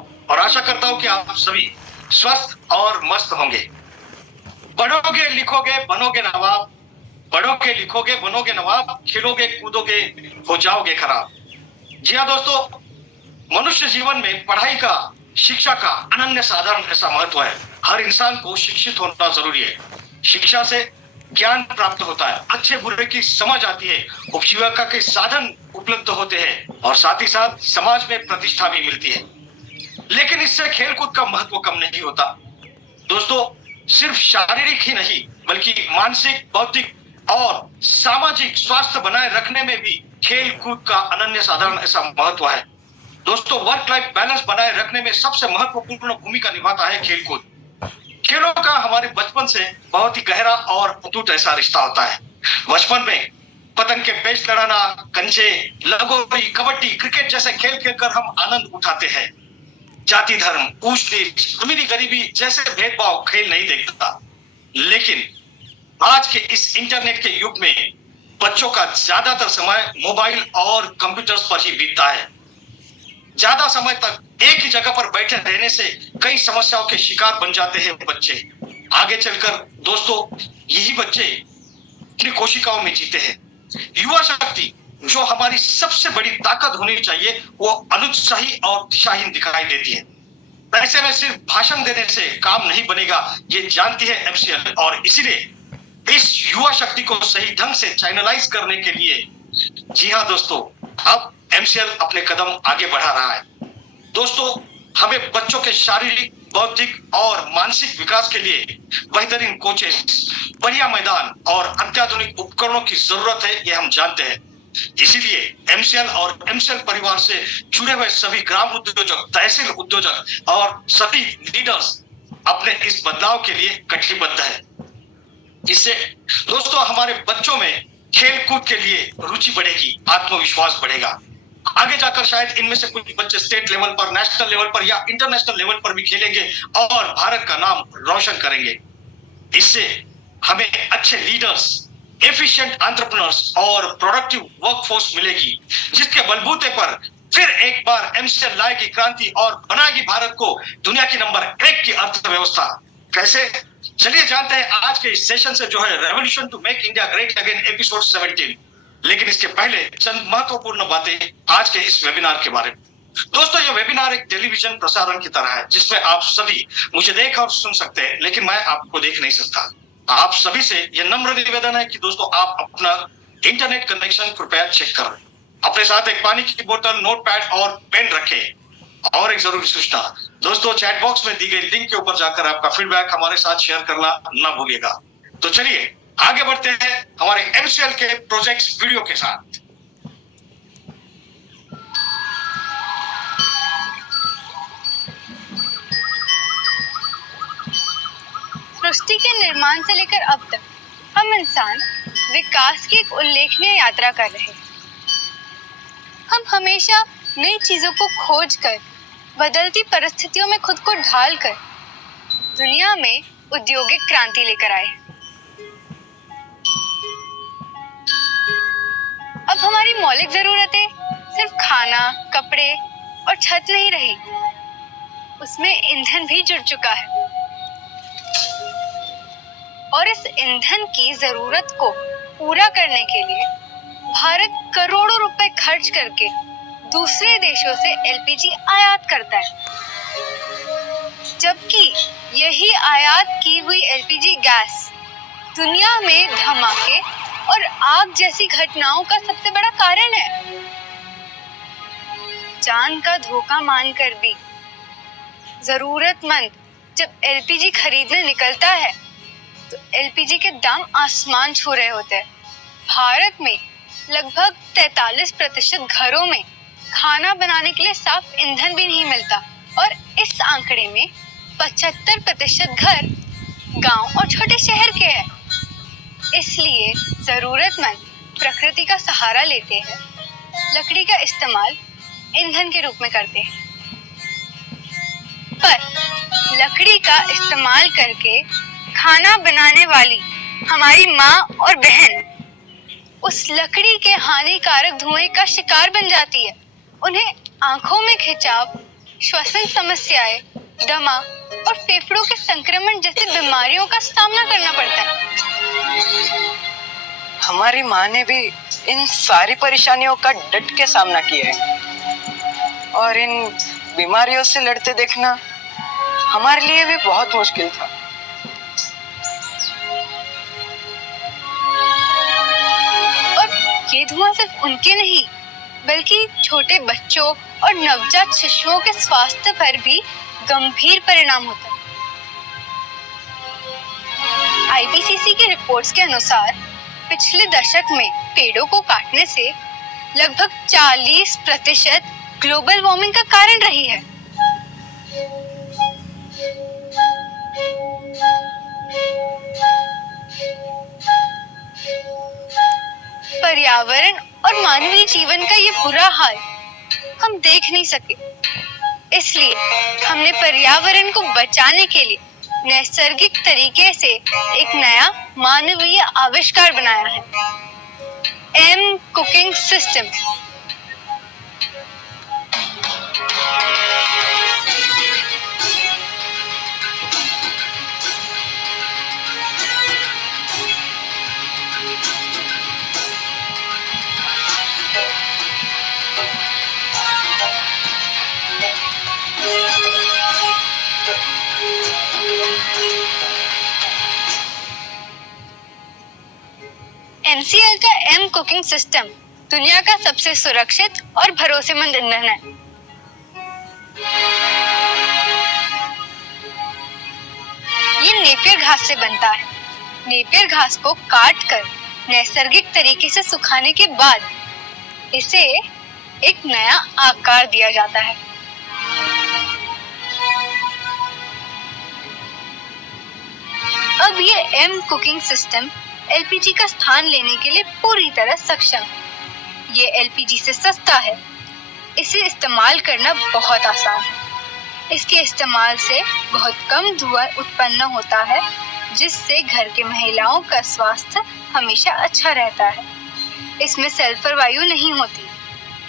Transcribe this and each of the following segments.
हूँ और आशा करता हूँ कि आप सभी स्वस्थ और मस्त होंगे। पढ़ोगे लिखोगे बनोगे नवाब, पढ़ोगे लिखोगे बनोगे नवाब, खेलोगे कूदोगे हो जाओगे खराब। जी हाँ दोस्तों, मनुष्य जीवन में पढ़ाई का, शिक्षा का अनन्य साधारण ऐसा महत्व है। हर इंसान को शिक्षित होना जरूरी है। शिक्षा से ज्ञान प्राप्त होता है, अच्छे बुरे की समझ आती है, उपजीविका के साधन उपलब्ध होते हैं और साथ ही साथ समाज में प्रतिष्ठा भी मिलती है। लेकिन इससे खेलकूद का महत्व कम नहीं होता दोस्तों। सिर्फ शारीरिक ही नहीं बल्कि मानसिक, बौद्धिक और सामाजिक स्वास्थ्य बनाए रखने में भी खेल कूद का अनन्य साधारण ऐसा महत्व है। दोस्तों, वर्क लाइफ बैलेंस बनाए रखने में सबसे महत्वपूर्ण भूमिका निभाता है खेलकूद। खेलों का हमारे बचपन से बहुत ही गहरा और अटूट ऐसा रिश्ता होता है। बचपन में पतंग के पेच लड़ाना, कंचे, लगोरी, कबड्डी, क्रिकेट जैसे खेल खेलकर हम आनंद उठाते हैं। जाति, धर्म, ऊंच नीच, अमीरी गरीबी जैसे भेदभाव खेल नहीं देखता। लेकिन आज के इस इंटरनेट के युग में बच्चों का ज्यादातर समय मोबाइल और कंप्यूटर्स पर ही बीतता है। ज्यादा समय तक एक ही जगह पर बैठे रहने से कई समस्याओं के शिकार बन जाते हैं बच्चे। आगे चलकर दोस्तों यही बच्चे अपनी कोशिकाओं में जीते हैं। युवा शक्ति जो हमारी सबसे बड़ी ताकत होनी चाहिए वो अनुत्साही और दिशाहीन दिखाई देती है। ऐसे में सिर्फ भाषण देने से काम नहीं बनेगा, ये जानती है एमसीएल। और इसीलिए इस युवा शक्ति को सही ढंग से चैनलाइज करने के लिए, जी हाँ दोस्तों, अब एमसीएल अपने कदम आगे बढ़ा रहा है। दोस्तों, हमें बच्चों के शारीरिक, बौद्धिक और मानसिक विकास के लिए बेहतरीन कोचेस, बढ़िया मैदान और अत्याधुनिक उपकरणों की जरूरत है, ये हम जानते हैं। इसीलिए एमसीएल और एमसीएल परिवार से जुड़े हुए सभी ग्राम उद्योजक, तहसील उद्योजक और सभी लीडर्स अपने इस बदलाव के लिए कटिबद्ध है। इससे दोस्तों हमारे बच्चों में खेल कूद के लिए रुचि बढ़ेगी, आत्मविश्वास बढ़ेगा। आगे जाकर शायद इनमें से कुछ बच्चे स्टेट लेवल पर, नेशनल लेवल पर या इंटरनेशनल लेवल पर भी खेलेंगे और भारत का नाम रोशन करेंगे। इससे हमें अच्छे लीडर्स, एफिशिएंट एंटरप्रेन्योर्स और प्रोडक्टिव वर्कफोर्स मिलेगी, जिसके बलबूते पर फिर एक बार एमसीएल लाएगी क्रांति और बनाएगी भारत को दुनिया की नंबर 1 की अर्थव्यवस्था। कैसे? चलिए जानते हैं आज के इस सेशन से, जो है revolution to make India great again episode 17। लेकिन इसके पहले चंद महत्वपूर्ण बातें आज के इस वेबिनार के बारे में। दोस्तों, यह वेबिनार एक टेलीविजन प्रसारण की तरह है जिसमें आप सभी मुझे देख और सुन सकते हैं, लेकिन मैं आपको देख नहीं सकता। आप सभी से यह नम्र निवेदन है कि दोस्तों आप अपना इंटरनेट कनेक्शन कृपया चेक करें। अपने साथ एक पानी की बोतल, नोटपैड और पेन रखें। और एक जरूरी सूचना दोस्तों, चैट बॉक्स में दी गई लिंक के ऊपर जाकर आपका फीडबैक हमारे साथ शेयर करना ना भूलिएगा। तो चलिए आगे बढ़ते हैं हमारे एमसीएल के प्रोजेक्ट्स वीडियो के साथ। सृष्टि के निर्माण से लेकर अब तक हम इंसान विकास की एक उल्लेखनीय यात्रा कर रहे हैं। हम हमेशा नई चीजों को खोज कर, बदलती परिस्थितियों में खुद को ढाल कर दुनिया में औद्योगिक क्रांति लेकर आए। अब हमारी मौलिक जरूरतें सिर्फ खाना, कपड़े और छत नहीं रही, उसमें ईंधन भी जुड़ चुका है। और इस ईंधन की जरूरत को पूरा करने के लिए भारत करोड़ों रुपए खर्च करके दूसरे देशों से एलपीजी आयात करता है, जबकि यही आयात की हुई एलपीजी गैस दुनिया में धमाके और आग जैसी घटनाओं का सबसे बड़ा कारण है। जान का धोखा मानकर भी जरूरतमंद जब एलपीजी खरीदने निकलता है तो एलपीजी के दाम आसमान छू रहे होते हैं। भारत में लगभग 43% घरों में खाना बनाने के लिए साफ ईंधन भी नहीं मिलता और इस आंकड़े में 75% घर गांव और छोटे शहर के हैं। इसलिए जरूरतमंद प्रकृति का सहारा लेते हैं, लकड़ी का इस्तेमाल ईंधन के रूप में करते हैं। पर लकड़ी का इस्तेमाल करके खाना बनाने वाली हमारी माँ और बहन उस लकड़ी के हानिकारक धुएं का शिकार बन जाती है। उन्हें आंखों में खिंचाव, श्वसन समस्याएं, दमा और फेफड़ों के संक्रमण जैसी बीमारियों का सामना करना पड़ता है। हमारी माँ ने भी इन सारी परेशानियों का डट के सामना किया है और इन बीमारियों से लड़ते देखना हमारे लिए भी बहुत मुश्किल था। और ये धुआं सिर्फ उनके नहीं बल्कि छोटे बच्चों और नवजात शिशुओं के स्वास्थ्य पर भी गंभीर परिणाम होता है। आईपीसीसी की रिपोर्ट्स के अनुसार पिछले दशक में पेड़ों को काटने से लगभग 40% ग्लोबल वार्मिंग का कारण रही है। पर्यावरण और मानवीय जीवन का ये बुरा हाल हम देख नहीं सके, इसलिए हमने पर्यावरण को बचाने के लिए नैसर्गिक तरीके से एक नया मानवीय आविष्कार बनाया है, एम कुकिंग सिस्टम। MCL का एम कुकिंग सिस्टम दुनिया का सबसे सुरक्षित और भरोसेमंद ईंधन है। ये नेपियर घास से बनता है। नेपियर घास को काट कर नैसर्गिक तरीके से सुखाने के बाद इसे एक नया आकार दिया जाता है। अब ये एम कुकिंग सिस्टम एलपीजी का स्थान लेने के लिए पूरी तरह सक्षम है। ये एलपीजी से सस्ता है। इसे इस्तेमाल करना बहुत आसान है। इसके इस्तेमाल से बहुत कम धुआं उत्पन्न होता है, जिससे घर के महिलाओं का स्वास्थ्य हमेशा अच्छा रहता है। इसमें सल्फर वायु नहीं होती,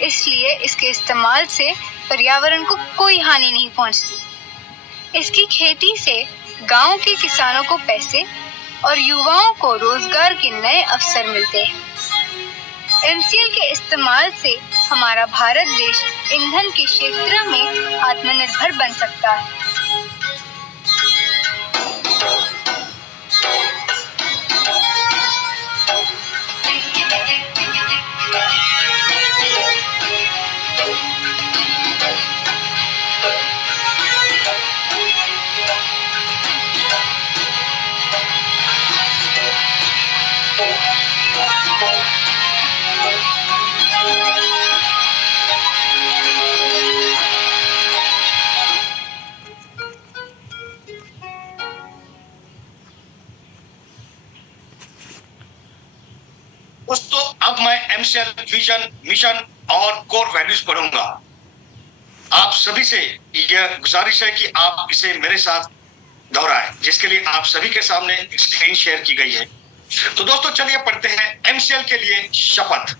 इसलिए इसके इस्तेमाल से पर्यावरण को कोई हानि नहीं पहुंचती। इसकी खेती से गांव के किसानों को पैसे और युवाओं को रोजगार के नए अवसर मिलते हैं। एमसीएल के इस्तेमाल से हमारा भारत देश ईंधन के क्षेत्र में आत्मनिर्भर बन सकता है। दोस्तों, अब मैं एमसीएल विजन, मिशन और कोर वैल्यूज पढ़ूंगा। आप सभी से यह गुजारिश है कि आप इसे मेरे साथ दोहराएं, जिसके लिए आप सभी के सामने स्क्रीन शेयर की गई है। तो दोस्तों, चलिए पढ़ते हैं एमसीएल के लिए शपथ।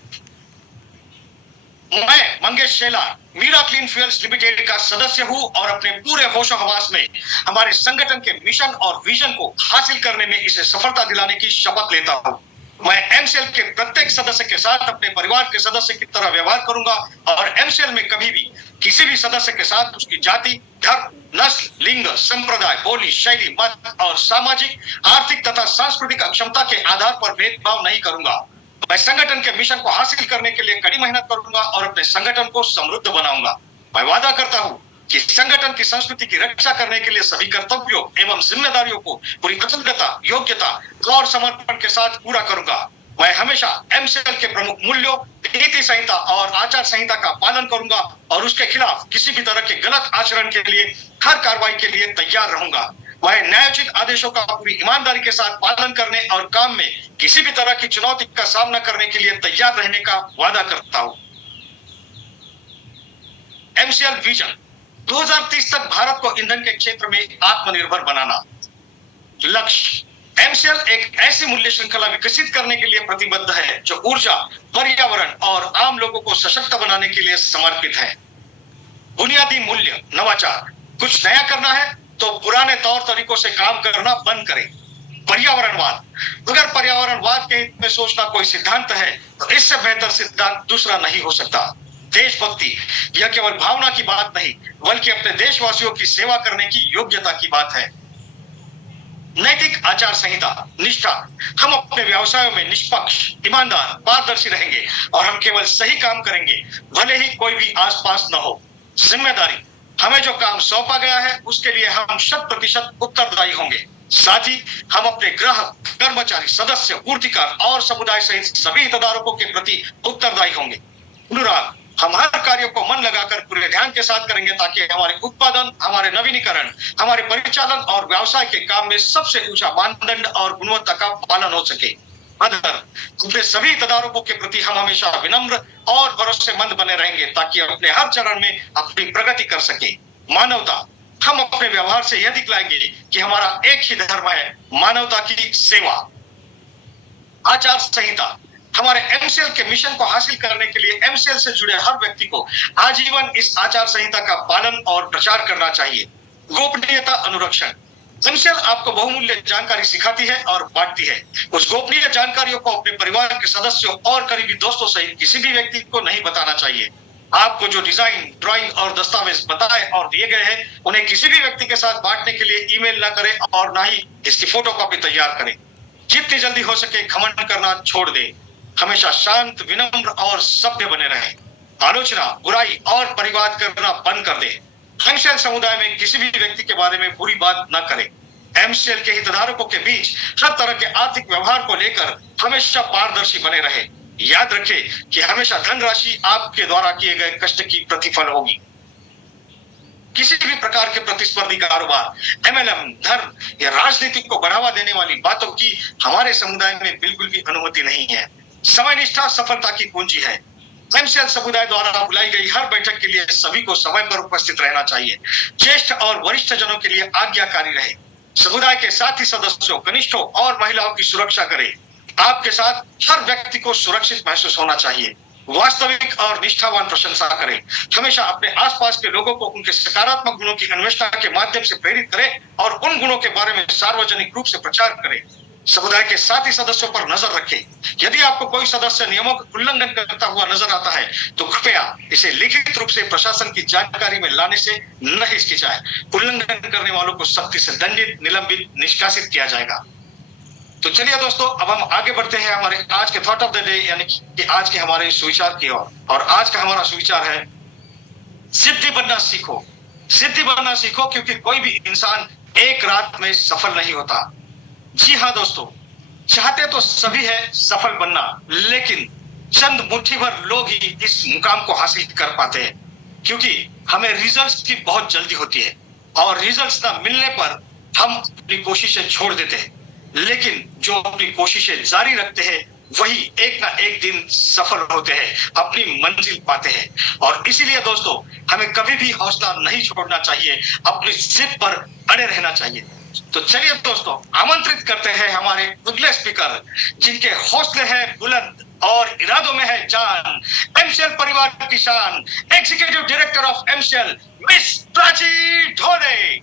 मैं Mangesh Shelar Meera clean fuels limited का सदस्य हूं और अपने पूरे होशो हवास में हमारे संगठन के मिशन और विजन को हासिल करने में इसे सफलता दिलाने की शपथ लेता हूं। मैं एमसीएल के प्रत्येक सदस्य के साथ अपने परिवार के सदस्य की तरह व्यवहार करूंगा और एमसीएल में कभी भी किसी भी सदस्य के साथ उसकी जाति, धर्म, नस्ल, लिंग, संप्रदाय, बोली, शैली, मत और सामाजिक, आर्थिक तथा सांस्कृतिक अक्षमता के आधार पर भेदभाव नहीं करूंगा। मैं संगठन के मिशन को हासिल करने के लिए कड़ी मेहनत करूंगा और अपने संगठन को समृद्ध बनाऊंगा। मैं वादा करता हूं कि संगठन की संस्कृति की रक्षा करने के लिए सभी कर्तव्यों एवं जिम्मेदारियों को पूरी कृतज्ञता, योग्यता और समर्पण के साथ पूरा करूंगा। मैं हमेशा एमसीएल के प्रमुख मूल्यों, नीति संहिता और आचार संहिता का पालन करूंगा और उसके खिलाफ किसी भी तरह के गलत आचरण के लिए हर कार्रवाई के लिए तैयार रहूंगा। मैं न्यायोचित आदेशों का पूरी ईमानदारी के साथ पालन करने और काम में किसी भी तरह की चुनौती का सामना करने के लिए तैयार रहने का वादा करता हूं। एमसीएल विजन 2030 तक भारत को ईंधन के क्षेत्र में आत्मनिर्भर बनाना। लक्ष्य, एमसीएल एक ऐसी मूल्य श्रृंखला विकसित करने के लिए प्रतिबद्ध है जो ऊर्जा, पर्यावरण और आम लोगों को सशक्त बनाने के लिए समर्पित है। बुनियादी मूल्य नवाचार। कुछ नया करना है तो पुराने तौर तरीकों से काम करना बंद करें। पर्यावरणवाद। अगर पर्यावरणवाद के हित में सोचना कोई सिद्धांत है तो इससे बेहतर सिद्धांत दूसरा नहीं हो सकता। देशभक्ति, यह केवल भावना की बात नहीं बल्कि अपने देशवासियों की सेवा करने की योग्यता की बात है। नैतिक आचार संहिता, निष्ठा। हम अपने व्यवसायों में निष्पक्ष, ईमानदार, पारदर्शी रहेंगे और हम केवल सही काम करेंगे भले ही कोई भी आसपास न हो। जिम्मेदारी, हमें जो काम सौंपा गया है उसके लिए हम 100% उत्तरदायी होंगे। साथ ही हम अपने ग्राहक, कर्मचारी, सदस्य, पूर्तिकार और समुदाय सहित सभी हितधारकों के प्रति उत्तरदायी होंगे। अनुराग, हम हर कार्य को मन लगाकर पूरे ध्यान के साथ करेंगे ताकि हमारे उत्पादन, हमारे नवीनीकरण, हमारे परिचालन और व्यवसाय के काम में सबसे ऊंचा मानदंड और गुणवत्ता का पालन हो सके। अदर, अपने सभी हितधारकों के प्रति हम हमेशा विनम्र और भरोसेमंद बने रहेंगे ताकि अपने हर चरण में अपनी प्रगति कर सके। मानवता, हम अपने व्यवहार से यह दिखलाएंगे कि हमारा एक ही धर्म है, मानवता की सेवा। आचार संहिता, हमारे एमसीएल के मिशन को हासिल करने के लिए एमसीएल से जुड़े हर व्यक्ति को आजीवन इस आचार संहिता का पालन और प्रचार करना चाहिए। गोपनीयता अनुरक्षण, एमसीएल आपको बहुमूल्य जानकारी सिखाती है और बांटती है। उस गोपनीय जानकारियों को अपने परिवार के सदस्यों और करीबी दोस्तों सहित किसी भी व्यक्ति को नहीं बताना चाहिए। आपको जो डिजाइन, ड्राइंग और दस्तावेज बताए और दिए गए हैं उन्हें किसी भी व्यक्ति के साथ बांटने के लिए ईमेल न करें और न ही इसकी फोटोकॉपी तैयार करें। जितनी जल्दी हो सके घमंड करना छोड़ दे। हमेशा शांत, विनम्र और सभ्य बने रहे। आलोचना, बुराई और परिवाद करना बंद कर दे। एमसीएल समुदाय में किसी भी व्यक्ति के बारे में बुरी बात न करें। एमसीएल के हितधारकों के बीच हर तरह के आर्थिक व्यवहार को लेकर हमेशा पारदर्शी बने रहे। याद रखें कि हमेशा धनराशि आपके द्वारा किए गए कष्ट की प्रतिफल होगी। किसी भी प्रकार के प्रतिस्पर्धी कारोबार, एमएलएम, धर्म या राजनीति को बढ़ावा देने वाली बातों की हमारे समुदाय में बिल्कुल भी अनुमति नहीं है। समय निष्ठा सफलता की कुंजी है। एमसीएल समुदाय द्वारा बुलाई गई हर बैठक के लिए सभी को समय पर उपस्थित रहना चाहिए। ज्येष्ठ और वरिष्ठ जनों के लिए आज्ञाकारी रहे। समुदाय के साथी सदस्यों, कनिष्ठों और महिलाओं की सुरक्षा करें। आपके साथ हर व्यक्ति को सुरक्षित महसूस होना चाहिए। वास्तविक और निष्ठावान प्रशंसा करें। हमेशा अपने आसपास के लोगों को उनके सकारात्मक गुणों की अन्वेषणा के माध्यम से प्रेरित करें और उन गुणों के बारे में सार्वजनिक रूप से प्रचार करें। समुदाय के साथी सदस्यों पर नजर रखें। यदि आपको कोई सदस्य नियमों का उल्लंघन करता हुआ नजर आता है तो कृपया इसे लिखित रूप से प्रशासन की जानकारी में लाने से न हिचकिचाएं। उल्लंघन करने वालों को सख्ती से दंडित, निलंबित, निष्कासित किया जाएगा। तो चलिए दोस्तों, अब हम आगे बढ़ते हैं हमारे आज के थॉट ऑफ द डे यानी कि आज के हमारे सुविचार की ओर। और आज का हमारा सुविचार है सिद्धि बनना सीखो। सिद्धि बनना सीखो क्योंकि कोई भी इंसान एक रात में सफल नहीं होता। जी हाँ दोस्तों, चाहते तो सभी है सफल बनना, लेकिन चंद मुट्ठी भर लोग ही इस मुकाम को हासिल कर पाते हैं क्योंकि हमें रिजल्ट्स की बहुत जल्दी होती है और रिजल्ट्स ना मिलने पर हम अपनी कोशिशें छोड़ देते हैं। लेकिन जो अपनी कोशिशें जारी रखते हैं वही एक ना एक दिन सफल होते हैं, अपनी मंजिल पाते हैं। और इसीलिए दोस्तों, हमें कभी भी हौसला नहीं छोड़ना चाहिए, अपनी जिद पर अड़े रहना चाहिए। तो चलिए दोस्तों, आमंत्रित करते हैं हमारे अगले स्पीकर जिनके हौसले हैं बुलंद और इरादों में है जान। एमसीएल परिवार की शान, executive director of MCL miss Prachi Dhole.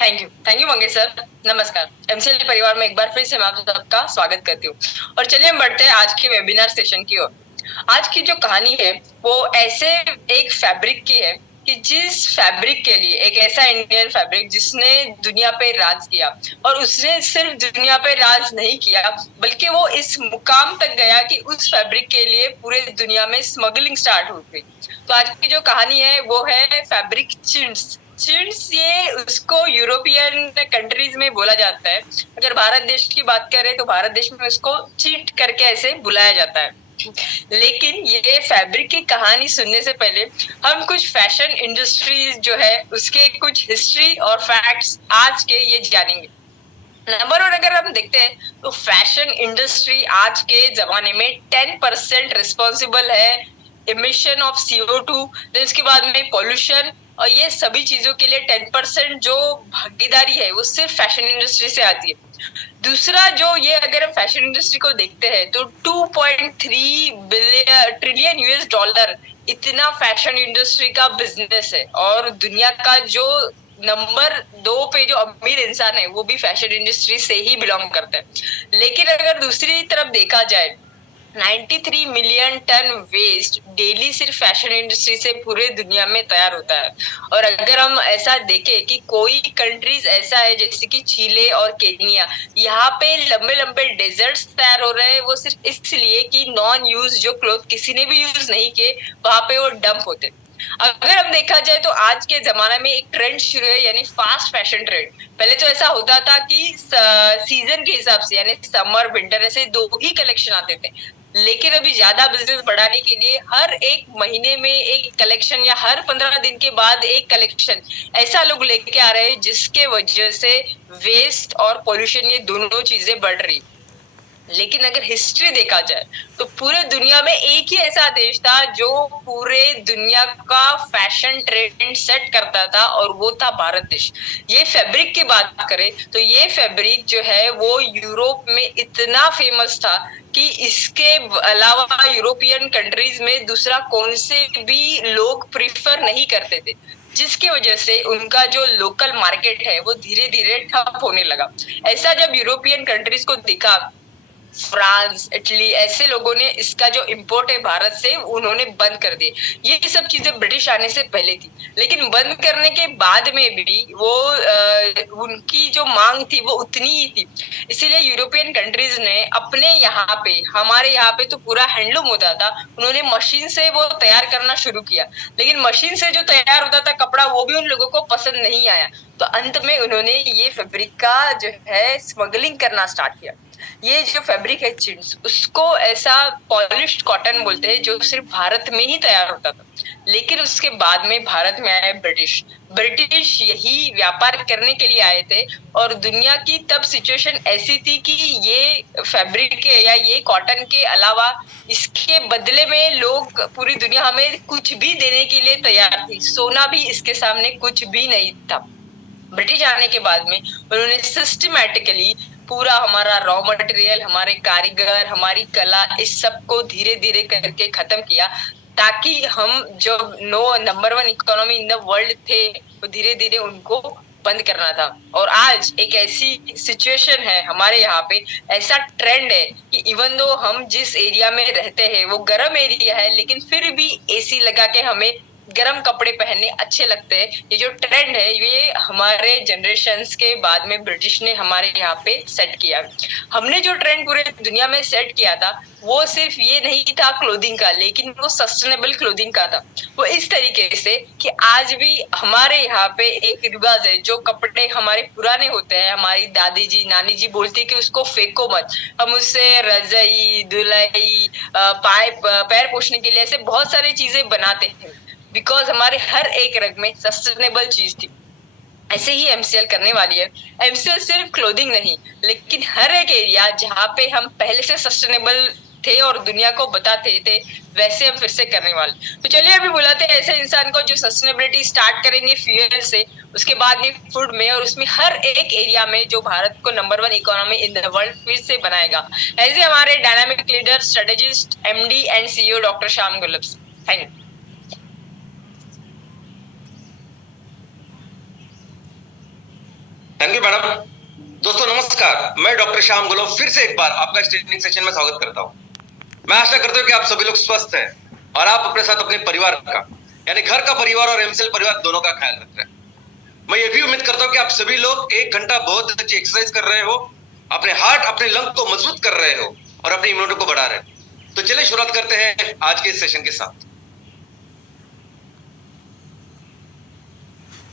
Thank you Mangesh sir. नमस्कार, एमसीएल परिवार में एक बार फिर से मैं आप सबका स्वागत करती हूँ। और चलिए हम बढ़ते हैं आज के वेबिनार सेशन की ओर। आज की जो कहानी है वो ऐसे एक फैब्रिक की है कि जिस फैब्रिक के लिए, एक ऐसा इंडियन फैब्रिक जिसने दुनिया पे राज किया, और उसने सिर्फ दुनिया पे राज नहीं किया बल्कि वो इस मुकाम तक गया कि उस फैब्रिक के लिए पूरे दुनिया में स्मगलिंग स्टार्ट हो गई। तो आज की जो कहानी है वो है फैब्रिक चिन्स। ये उसको यूरोपियन कंट्रीज में बोला जाता है। अगर भारत देश की बात करें तो भारत देश में उसको चीट करके ऐसे बुलाया जाता है। लेकिन ये फैब्रिक की कहानी सुनने से पहले हम कुछ फैशन इंडस्ट्रीज जो है उसके कुछ हिस्ट्री और फैक्ट्स आज के ये जानेंगे। नंबर वन अगर हम देखते हैं तो फैशन इंडस्ट्री आज के जमाने में 10% रिस्पॉन्सिबल है इमिशन ऑफ CO2। इसके बाद में पोल्यूशन और ये सभी चीजों के लिए 10% जो भागीदारी है वो सिर्फ फैशन इंडस्ट्री से आती है। दूसरा जो ये अगर हम फैशन इंडस्ट्री को देखते हैं तो 2.3 ट्रिलियन US डॉलर इतना फैशन इंडस्ट्री का बिजनेस है और दुनिया का जो नंबर 2 पे जो अमीर इंसान है वो भी फैशन इंडस्ट्री से ही बिलोंग करता है। लेकिन अगर दूसरी तरफ देखा जाए 93 मिलियन टन वेस्ट डेली सिर्फ फैशन इंडस्ट्री से पूरे दुनिया में तैयार होता है। और अगर हम ऐसा देखें कि कोई कंट्रीज ऐसा है जैसे कि चिले और केनिया, यहाँ पे लंबे लंबे डेजर्ट्स तैयार हो रहे हैं, वो सिर्फ इसलिए कि नॉन यूज जो क्लोथ किसी ने भी यूज नहीं किए वहां पे वो डंप होते। अगर हम देखा जाए तो आज के जमाने में एक ट्रेंड शुरू है, यानी फास्ट फैशन ट्रेंड। पहले तो ऐसा होता था कि सीजन के हिसाब से यानी समर विंटर ऐसे 2 ही कलेक्शन आते थे, लेकिन अभी ज्यादा बिजनेस बढ़ाने के लिए हर एक महीने में एक कलेक्शन या हर 15 दिन के बाद एक कलेक्शन ऐसा लोग लेके आ रहे हैं, जिसके वजह से वेस्ट और पोल्यूशन ये दोनों चीजें बढ़ रही। लेकिन अगर हिस्ट्री देखा जाए तो पूरे दुनिया में एक ही ऐसा देश था जो पूरे दुनिया का फैशन ट्रेंड सेट करता था, और वो था भारत देश। ये फैब्रिक की बात करें तो ये फैब्रिक जो है वो यूरोप में इतना फेमस था कि इसके अलावा यूरोपियन कंट्रीज में दूसरा कौन से भी लोग प्रिफर नहीं करते थे, जिसकी वजह से उनका जो लोकल मार्केट है वो धीरे धीरे ठप होने लगा। ऐसा जब यूरोपियन कंट्रीज को दिखा, फ्रांस, इटली, ऐसे लोगों ने इसका जो इंपोर्ट है भारत से उन्होंने बंद कर दिए। ये सब चीजें ब्रिटिश आने से पहले थी, लेकिन बंद करने के बाद में भी वो उनकी जो मांग थी वो उतनी ही थी। इसीलिए यूरोपियन कंट्रीज ने अपने यहाँ पे, हमारे यहाँ पे तो पूरा हैंडलूम होता था, उन्होंने मशीन से वो तैयार करना शुरू किया। लेकिन मशीन से जो तैयार होता था कपड़ा वो भी उन लोगों को पसंद नहीं आया, तो अंत में उन्होंने ये फैब्रिक का जो है स्मगलिंग करना स्टार्ट किया। ये जो फैब्रिक है चिंट्स, उसको ऐसा पॉलिश्ड कॉटन बोलते हैं जो सिर्फ भारत में ही तैयार होता था। लेकिन उसके बाद में भारत में आए ब्रिटिश यही व्यापार करने के लिए आए थे, और दुनिया की तब सिचुएशन ऐसी थी कि ये फैब्रिक के या ये कॉटन के अलावा इसके बदले में लोग, पूरी दुनिया हमें कुछ भी देने के लिए तैयार थी। सोना भी इसके सामने कुछ भी नहीं था। ब्रिटिश आने के बाद में उन्होंने सिस्टमैटिकली पूरा हमारा रॉ मटेरियल, हमारे कारीगर, हमारी कला, इस सब को धीरे धीरे करके खत्म किया, ताकि हम जो number 1 economy in the world थे वो धीरे धीरे उनको बंद करना था। और आज एक ऐसी सिचुएशन है हमारे यहाँ पे, ऐसा ट्रेंड है कि इवन दो हम जिस एरिया में रहते हैं वो गर्म एरिया है, लेकिन फिर भी एसी लगा के हमें गर्म कपड़े पहनने अच्छे लगते हैं। ये जो ट्रेंड है ये हमारे जनरेशन्स के बाद में ब्रिटिश ने हमारे यहाँ पे सेट किया। हमने जो ट्रेंड पूरे दुनिया में सेट किया था वो सिर्फ ये नहीं था क्लोथिंग का, लेकिन वो सस्टेनेबल क्लोथिंग का था। वो इस तरीके से कि आज भी हमारे यहाँ पे एक रिवाज है, जो कपड़े हमारे पुराने होते हैं, हमारी दादी जी, नानी जी बोलती है कि उसको फेंको मत, हम उससे रजाई, दुलाई, पैर पोछने के लिए ऐसे बहुत सारी चीजें बनाते हैं, बिकॉज हमारे हर एक रग में सस्टेनेबल चीज थी। ऐसे ही एमसीएल करने वाली है। एमसीएल सिर्फ क्लोथिंग नहीं, लेकिन हर एक एरिया जहाँ पे हम पहले से सस्टेनेबल थे और दुनिया को बताते थे, वैसे हम फिर से करने वाले। तो चलिए अभी बुलाते हैं ऐसे इंसान को जो सस्टेनेबिलिटी स्टार्ट करेंगे फ्यूल से, उसके बाद में फूड में, और उसमें हर एक एरिया में जो भारत को number 1 economy in the world फिर से बनाएगा। ऐसे हमारे dynamic leader, strategist, MD and CEO doctor Shyam gulab. Thank you. Thank you madam. दोस्तों नमस्कार, मैं डॉक्टर श्याम गुलाब फिर से एक बार आपका इस ट्रेनिंग सेशन में स्वागत करता हूं। मैं आशा करता हूं कि आप सभी लोग स्वस्थ हैं और आप अपने साथ अपने परिवार का, यानी घर का परिवार और एमसीएल परिवार दोनों का ख्याल रख रहे हैं। मैं ये भी उम्मीद करता हूं कि आप सभी लोग 1 घंटा बहुत अच्छी एक्सरसाइज कर रहे हो, अपने हार्ट, अपने लंग को मजबूत कर रहे हो और अपनी इम्यूनिटी को बढ़ा रहे हो। तो चलिए शुरुआत करते हैं आज के इस सेशन के साथ।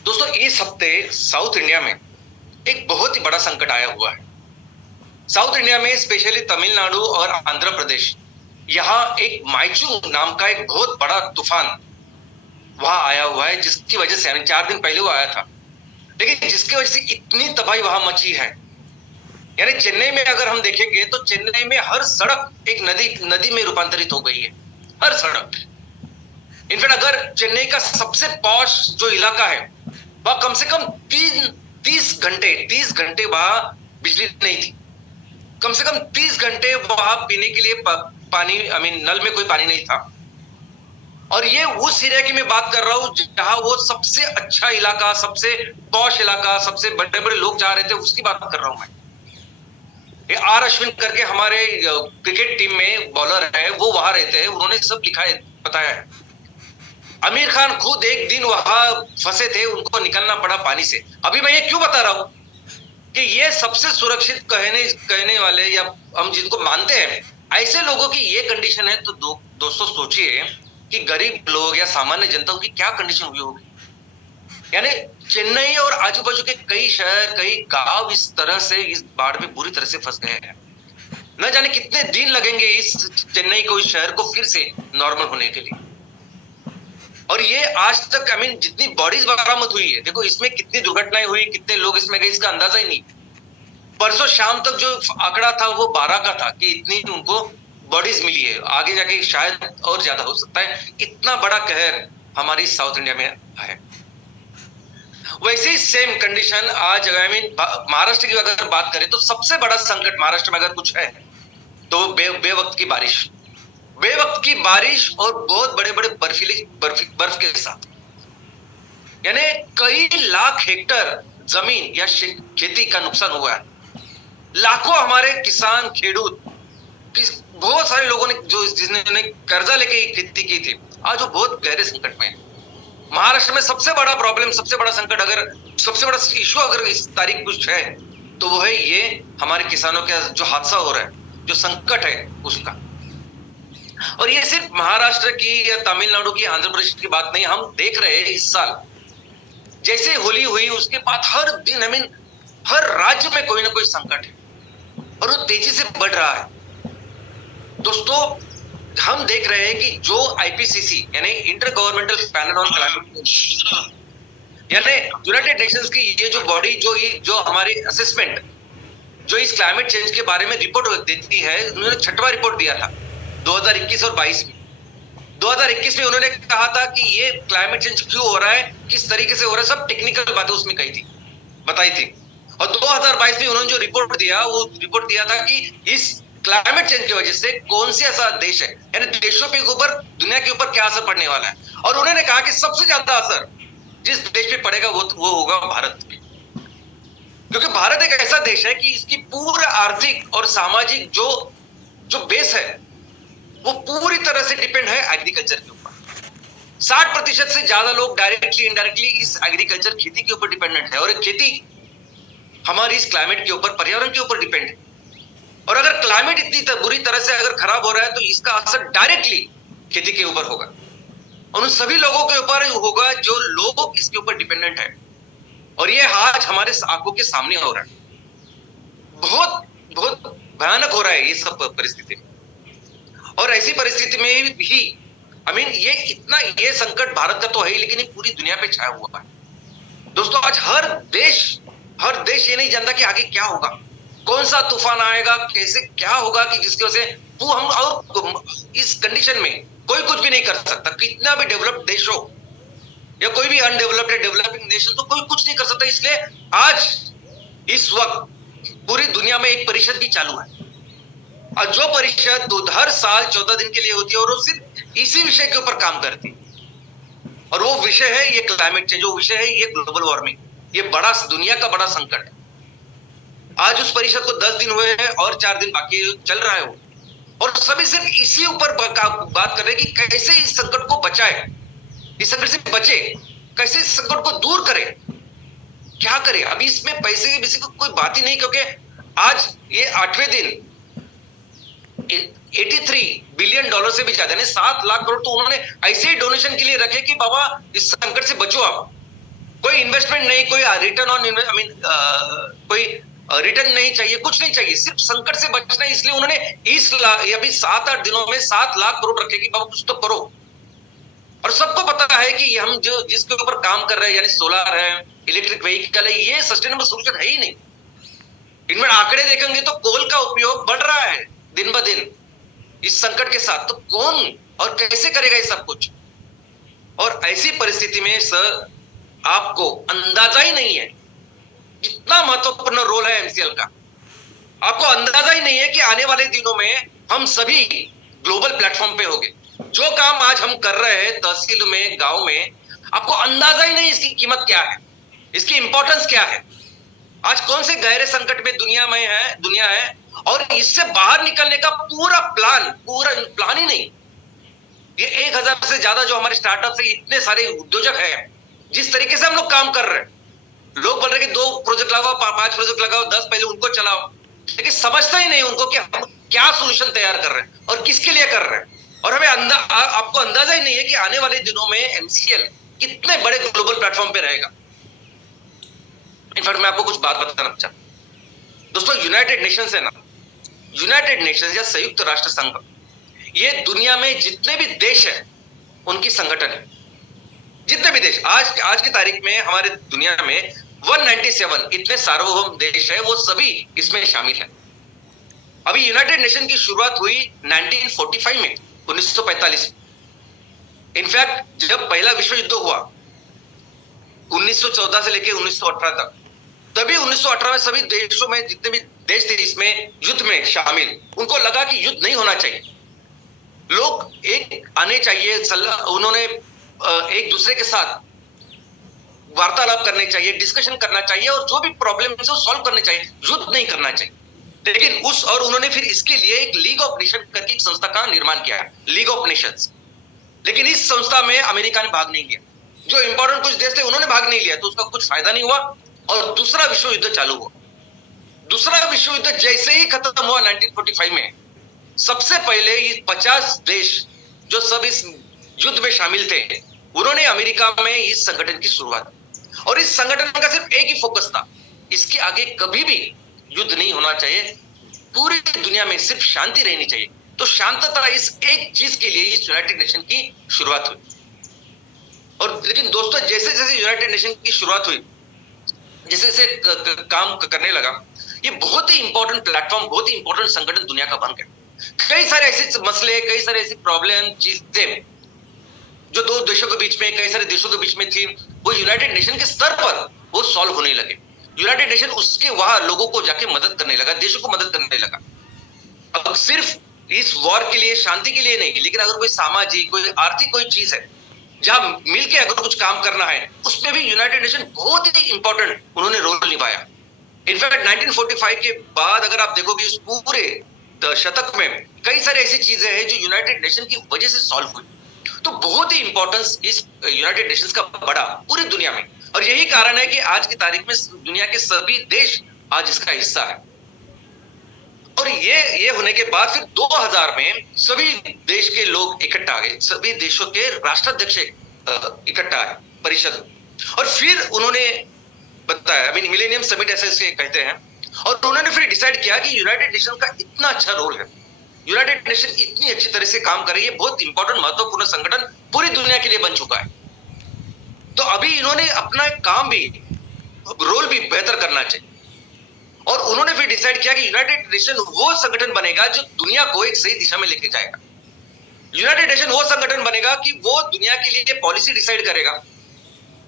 दोस्तों इस हफ्ते साउथ इंडिया में एक बहुत ही बड़ा संकट आया हुआ है। साउथ इंडिया में स्पेशली तमिलनाडु और आंध्र प्रदेश, यहाँ एक माइचुंग नाम का एक बहुत बड़ा तूफान वहां आया हुआ है, जिसकी वजह से 4 दिन पहले वो आया था, लेकिन जिसकी वजह से इतनी तबाही वहां मची है। यानी चेन्नई में अगर हम देखेंगे तो चेन्नई में हर सड़क एक नदी में रूपांतरित हो गई है, हर सड़क। इनफैक्ट अगर चेन्नई का सबसे पॉश जो इलाका है वह कम से कम 30 घंटे वहां बिजली नहीं थी, कम से कम 30 घंटे वहां पीने के लिए पानी, नल में कोई पानी नहीं था। और ये उस एरिया की मैं बात कर रहा हूँ जहां वो सबसे अच्छा इलाका, सबसे पॉश इलाका, सबसे बड़े बड़े लोग जहाँ रहते हैं उसकी बात कर रहा हूं मैं। ये आर अश्विन करके हमारे क्रिकेट टीम में बॉलर है, वो वहां रहते हैं, उन्होंने सब लिखा है, बताया है। आमिर खान खुद एक दिन वहां फंसे थे, उनको निकलना पड़ा पानी से। अभी मैं ये क्यों बता रहा हूं कि ये सबसे सुरक्षित कहने वाले या हम जिनको मानते हैं, ऐसे लोगों की ये कंडीशन है, तो दोस्तों सोचिए कि गरीब लोग या सामान्य जनता की क्या कंडीशन हुई होगी। यानी चेन्नई और आजू बाजू के कई शहर, कई गांव इस तरह से इस बाढ़ में बुरी तरह से फंस गए हैं। न जाने कितने दिन लगेंगे इस चेन्नई को, इस शहर को फिर से नॉर्मल होने के लिए। और ये आज तक जितनी बॉडीज बरामद हुई है, देखो इसमें कितनी दुर्घटनाएं हुई, कितने लोग इसमें गए, इसका अंदाजा ही नहीं। परसों शाम तक जो आंकड़ा था वो 12 का था कि इतनी उनको बॉडीज मिली है। आगे जाके शायद और ज्यादा हो सकता है। इतना बड़ा कहर हमारी साउथ इंडिया में है। वैसे ही सेम कंडीशन आज महाराष्ट्र की अगर बात करें तो सबसे बड़ा संकट महाराष्ट्र में अगर कुछ है तो बेवक्त की बारिश, बेवक्त की बारिश और बहुत बड़े बड़े बर्फ के साथ। यानी कई लाख हेक्टर जमीन या खेती का नुकसान हुआ है। लाखों हमारे किसान, खेडूत, बहुत सारे लोगों ने जिन्होंने कर्जा लेके खेती की थी, आज वो बहुत गहरे संकट में है। महाराष्ट्र में सबसे बड़ा प्रॉब्लम, सबसे बड़ा संकट, अगर सबसे बड़ा इशू अगर इस तारीख कुछ है तो वो है ये हमारे किसानों का जो हादसा हो रहा है, जो संकट है उसका। और ये सिर्फ महाराष्ट्र की या तमिलनाडु की, आंध्र प्रदेश की बात नहीं, हम देख रहे हैं इस साल जैसे होली हुई उसके बाद हर दिन हर राज्य में कोई ना कोई संकट है और वो तेजी से बढ़ रहा है। दोस्तों हम देख रहे हैं कि जो आईपीसीसी यानी inter governmental panel on climate change, यानी यूनाइटेड नेशंस की ये जो बॉडी जो हमारी असेसमेंट जो इस क्लाइमेट चेंज के बारे में रिपोर्ट देती है, उन्होंने 6वां रिपोर्ट दिया था 2021 और 22 में। 2021 में उन्होंने कहा था कि ये क्लाइमेट चेंज क्यों हो रहा है, किस तरीके से हो रहा है, सब टेक्निकल बातें उसमें बताई थी। और 2022 में उन्होंने जो रिपोर्ट दिया, वो रिपोर्ट दिया था कि इस क्लाइमेट चेंज की वजह से कौन से ऐसा देश है, यानी देशों के ऊपर, दुनिया के ऊपर क्या असर पड़ने वाला है। और उन्होंने कहा कि सबसे ज्यादा असर जिस देश पे पड़ेगा वो होगा भारत पे, क्योंकि भारत एक ऐसा देश है कि इसकी पूरा आर्थिक और सामाजिक जो बेस है वो पूरी तरह से डिपेंड है एग्रीकल्चर के ऊपर। 60% से ज्यादा लोग डायरेक्टली इनडायरेक्टली इस एग्रीकल्चर, खेती के ऊपर डिपेंडेंट है। और खेती हमारी इस क्लाइमेट के ऊपर, पर्यावरण के ऊपर डिपेंड है। और अगर क्लाइमेट इतनी बुरी तरह से अगर खराब हो रहा है तो इसका असर डायरेक्टली खेती के ऊपर होगा और उन सभी लोगों के ऊपर होगा जो लोग इसके ऊपर डिपेंडेंट है। और ये आज हमारे आंखों के सामने हो रहा है। बहुत बहुत भयानक हो रहा है ये सब परिस्थिति में। और ऐसी परिस्थिति में भी ये संकट भारत का तो है ही, लेकिन ये पूरी दुनिया पे छाया हुआ है। दोस्तों आज हर देश ये नहीं जानता कि आगे क्या होगा, कौन सा तूफान आएगा, कैसे क्या होगा, कि जिसकी वजह से हम और इस कंडीशन में कोई कुछ भी नहीं कर सकता। कितना भी डेवलप्ड देश हो या कोई भी अनडेवलप्ड या डेवलपिंग नेशन, तो कोई कुछ नहीं कर सकता। इसलिए आज इस वक्त पूरी दुनिया में एक परिषद भी चालू है, और जो परिषद हर साल 14 दिन के लिए होती है और वो सिर्फ इसी विषय के ऊपर काम करती है। और वो विषय है ये क्लाइमेट चेंज, वो विषय है ये ग्लोबल वार्मिंग, ये बड़ा दुनिया का बड़ा संकट है। आज उस परिषद को 10 दिन हुए हैं और 4 दिन बाकी चल रहा है वो, और सभी सिर्फ इसी ऊपर बात कर रहे हैं कि कैसे इस संकट को बचाए, इस संकट से बचे, कैसे इस संकट को दूर करें, क्या करें। अभी इसमें पैसे की कोई बात ही नहीं, क्योंकि आज ये 8वें दिन 83 बिलियन डॉलर से भी ज्यादा, यानी 7 लाख करोड़ तो उन्होंने ऐसे ही डोनेशन के लिए रखे कि बाबा इस संकट से बचो आप। कोई इन्वेस्टमेंट नहीं, कोई रिटर्न ऑन कोई रिटर्न नहीं चाहिए, कुछ नहीं चाहिए, सिर्फ संकट से बचना है। इसलिए उन्होंने अभी 7-8 दिनों में 7 लाख करोड़ रखे कि बाबा कुछ तो करो। और सबको पता है कि हम जो जिसके ऊपर काम कर रहे हैं, यानी सोलर है, इलेक्ट्रिक व्हीकल है, ये सस्टेनेबल सोल्यूशन है ही नहीं। इनमें आंकड़े देखेंगे तो कोल का उपयोग बढ़ रहा है दिन ब दिन इस संकट के साथ। तो कौन और कैसे करेगा ये सब कुछ। और ऐसी परिस्थिति में सर आपको अंदाजा ही नहीं है कितना महत्वपूर्ण रोल है एमसीएल का। आपको अंदाजा ही नहीं है कि आने वाले दिनों में हम सभी ग्लोबल प्लेटफॉर्म पे होंगे। जो काम आज हम कर रहे हैं तहसील में, गांव में, आपको अंदाजा ही नहीं इसकी कीमत क्या है, इसकी इंपॉर्टेंस क्या है। आज कौन से गहरे संकट में दुनिया है और इससे बाहर निकलने का पूरा प्लान ही नहीं। ये 1000 से ज्यादा जो हमारे स्टार्टअप से इतने सारे उद्योजक हैं, जिस तरीके से हम लोग काम कर रहे हैं, लोग बोल रहे कि 2 प्रोजेक्ट लगाओ, 5 प्रोजेक्ट लगाओ, 10 पहले उनको चलाओ, लेकिन समझता ही नहीं उनको कि हम क्या सोल्यूशन तैयार कर रहे हैं और किसके लिए कर रहे हैं। और हमें आपको अंदाजा ही नहीं है कि आने वाले दिनों में एमसीएल कितने बड़े ग्लोबल प्लेटफॉर्म पे रहेगा। इनफैक्ट मैं आपको कुछ बात बताना चाहता हूं दोस्तों, यूनाइटेड नेशंस है ना, यूनाइटेड नेशंस या संयुक्त राष्ट्र संघ, ये दुनिया में जितने भी देश है उनकी संगठन है। जितने भी देश आज की तारीख में हमारे दुनिया में 197 इतने सार्वभौम देश है, वो सभी इसमें शामिल है। अभी यूनाइटेड नेशन की शुरुआत हुई 1945 में, 1945 में। इनफैक्ट जब पहला विश्व युद्ध हुआ 1914 से लेकर 1918 तक, तभी 1918 में सभी देशों में जितने भी देश थे इसमें युद्ध में शामिल, उनको लगा कि युद्ध नहीं होना चाहिए, लोग एक आने चाहिए, उन्होंने एक दूसरे के साथ वार्तालाप करने चाहिए, डिस्कशन करना चाहिए और जो भी प्रॉब्लम है वो सॉल्व करने चाहिए, युद्ध नहीं करना चाहिए। लेकिन उन्होंने फिर इसके लिए एक लीग ऑफ नेशन करके एक संस्था का निर्माण किया, लीग ऑफ नेशंस। लेकिन इस संस्था में अमेरिका ने भाग नहीं लिया, जो इंपॉर्टेंट कुछ देश थे उन्होंने भाग नहीं लिया, तो उसका कुछ फायदा नहीं हुआ और दूसरा विश्व युद्ध चालू हुआ। दूसरा विश्व युद्ध जैसे ही खत्म हुआ 1945 में, सबसे पहले ये 50 देश जो सब इस युद्ध में शामिल थे, उन्होंने अमेरिका में इस संगठन की शुरुआत, और इस संगठन का सिर्फ एक ही फोकस था, इसके आगे कभी भी युद्ध नहीं होना चाहिए, पूरी दुनिया में सिर्फ शांति रहनी चाहिए। तो शांतता इस एक चीज के लिए इस यूनाइटेड नेशन की शुरुआत हुई। और लेकिन दोस्तों, जैसे जैसे यूनाइटेड नेशन की शुरुआत हुई, जैसे जैसे काम करने लगा, ये बहुत ही इंपॉर्टेंट प्लेटफॉर्म, बहुत ही इंपॉर्टेंट संगठन दुनिया का बन गया। कई सारे ऐसे मसले, कई सारे ऐसी प्रॉब्लम, चीजें जो 2 देशों के बीच में, कई सारे देशों के बीच में थी, वो यूनाइटेड नेशन के स्तर पर वो सॉल्व होने लगे। यूनाइटेड नेशन उसके वहां लोगों को जाके मदद करने लगा, देशों को मदद करने लगा। अब सिर्फ इस वॉर के लिए, शांति के लिए नहीं, लेकिन अगर कोई सामाजिक, कोई आर्थिक कोई चीज है जहां मिलके अगर कुछ काम करना है, उसमें भी यूनाइटेड नेशन बहुत ही इंपॉर्टेंट उन्होंने रोल निभाया। इनफैक्ट 1945 के बाद अगर आप देखोगे इस पूरे शतक में कई सारी ऐसी चीजें हैं जो यूनाइटेड नेशन की वजह से सॉल्व हुई। तो बहुत ही इंपॉर्टेंस इस यूनाइटेड नेशंस का बढ़ा पूरी दुनिया में, और यही कारण है कि आज की तारीख में दुनिया के सभी देश आज इसका हिस्सा है। और ये होने के बाद फिर 2000 में सभी देश के लोग इकट्ठा आ गए, सभी देशों के राष्ट्राध्यक्ष इकट्ठा आए परिषद, और फिर उन्होंने बताया, मिलेनियम समिट ऐसे कहते हैं, और उन्होंने फिर डिसाइड किया कि यूनाइटेड नेशन का इतना अच्छा रोल है, यूनाइटेड नेशन इतनी अच्छी तरह से काम कर रही है, बहुत इंपॉर्टेंट महत्वपूर्ण संगठन पूरी दुनिया के लिए बन चुका है। तो अभी इन्होंने अपना काम भी, रोल भी बेहतर करना चाहिए, और उन्होंने फिर डिसाइड किया कि यूनाइटेड नेशन वो संगठन बनेगा जो दुनिया को एक सही दिशा में लेके जाएगा। यूनाइटेड नेशन वो संगठन बनेगा कि वो दुनिया के लिए पॉलिसी डिसाइड करेगा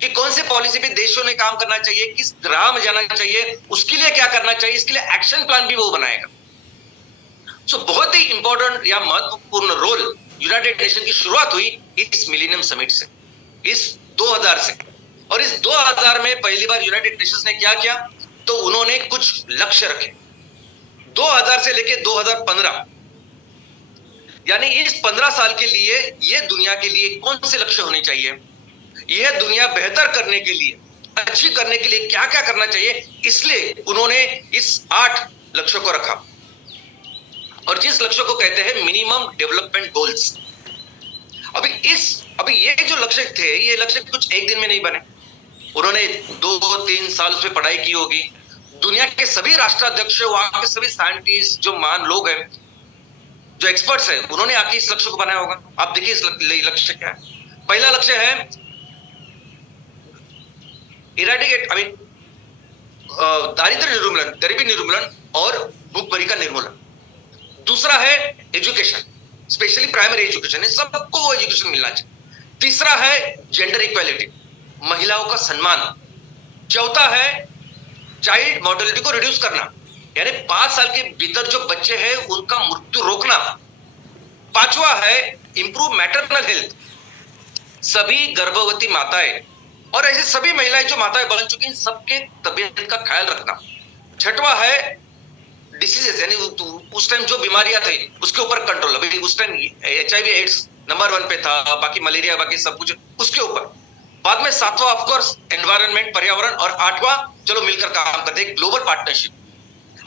कि कौन से पॉलिसी पे देशों ने काम करना चाहिए, किस राह में जाना चाहिए, उसके लिए क्या करना चाहिए, इसके लिए एक्शन प्लान भी वो बनाएगा। सो बहुत ही इंपॉर्टेंट या महत्वपूर्ण रोल यूनाइटेड नेशन की शुरुआत हुई इस मिलेनियम समिट से, इस 2000 से। और इस 2000 में पहली बार यूनाइटेड नेशंस ने क्या किया, तो उन्होंने कुछ लक्ष्य रखे 2000 से लेके 2015, यानी इस 15 साल के लिए ये दुनिया के लिए कौन से लक्ष्य होने चाहिए, यह दुनिया बेहतर करने के लिए, अच्छी करने के लिए क्या क्या करना चाहिए, इसलिए उन्होंने इस 8 लक्ष्यों को रखा, और जिस लक्ष्य को कहते हैं मिनिमम डेवलपमेंट गोल्स। अभी ये जो लक्ष्य थे, ये लक्ष्य कुछ एक दिन में नहीं बने, उन्होंने 2-3 साल उसमें पढ़ाई की होगी। दुनिया के सभी राष्ट्राध्यक्ष, वहां के सभी साइंटिस्ट, जो महान लोग हैं, जो एक्सपर्ट्स हैं, उन्होंने आके इस लक्ष्य को बनाया होगा। आप देखिए इस लक्ष्य क्या है। पहला लक्ष्य है इरेडिकेट, दारिद्र्य निर्मूलन, गरीबी निर्मूलन और भूखमरी का निर्मूलन। दूसरा है एजुकेशन, स्पेशली प्राइमरी एजुकेशन, सबको वो एजुकेशन मिलना चाहिए। तीसरा है जेंडर इक्वालिटी, महिलाओं का सम्मान। चौथा है चाइल्ड मॉर्टेलिटी को रिड्यूस करना, यानी 5 साल के भीतर जो बच्चे हैं उनका मृत्यु रोकना। पांचवा है इंप्रूव मैटरनल हेल्थ। सभी गर्भवती माताएं और ऐसे सभी महिलाएं जो माताएं बन चुकी हैं, सबके तबीयत का ख्याल रखना। छठवां है डिसीजेस, यानी उस टाइम जो बीमारियां थी उसके ऊपर कंट्रोल। अभी उस टाइम HIV एड्स नंबर 1 पे था, बाकी मलेरिया, बाकी सब कुछ उसके ऊपर। बाद में 7वां ऑफ कोर्स एनवायरनमेंट, पर्यावरण, और 8वां चलो मिलकर काम करते हैं, ग्लोबल पार्टनरशिप।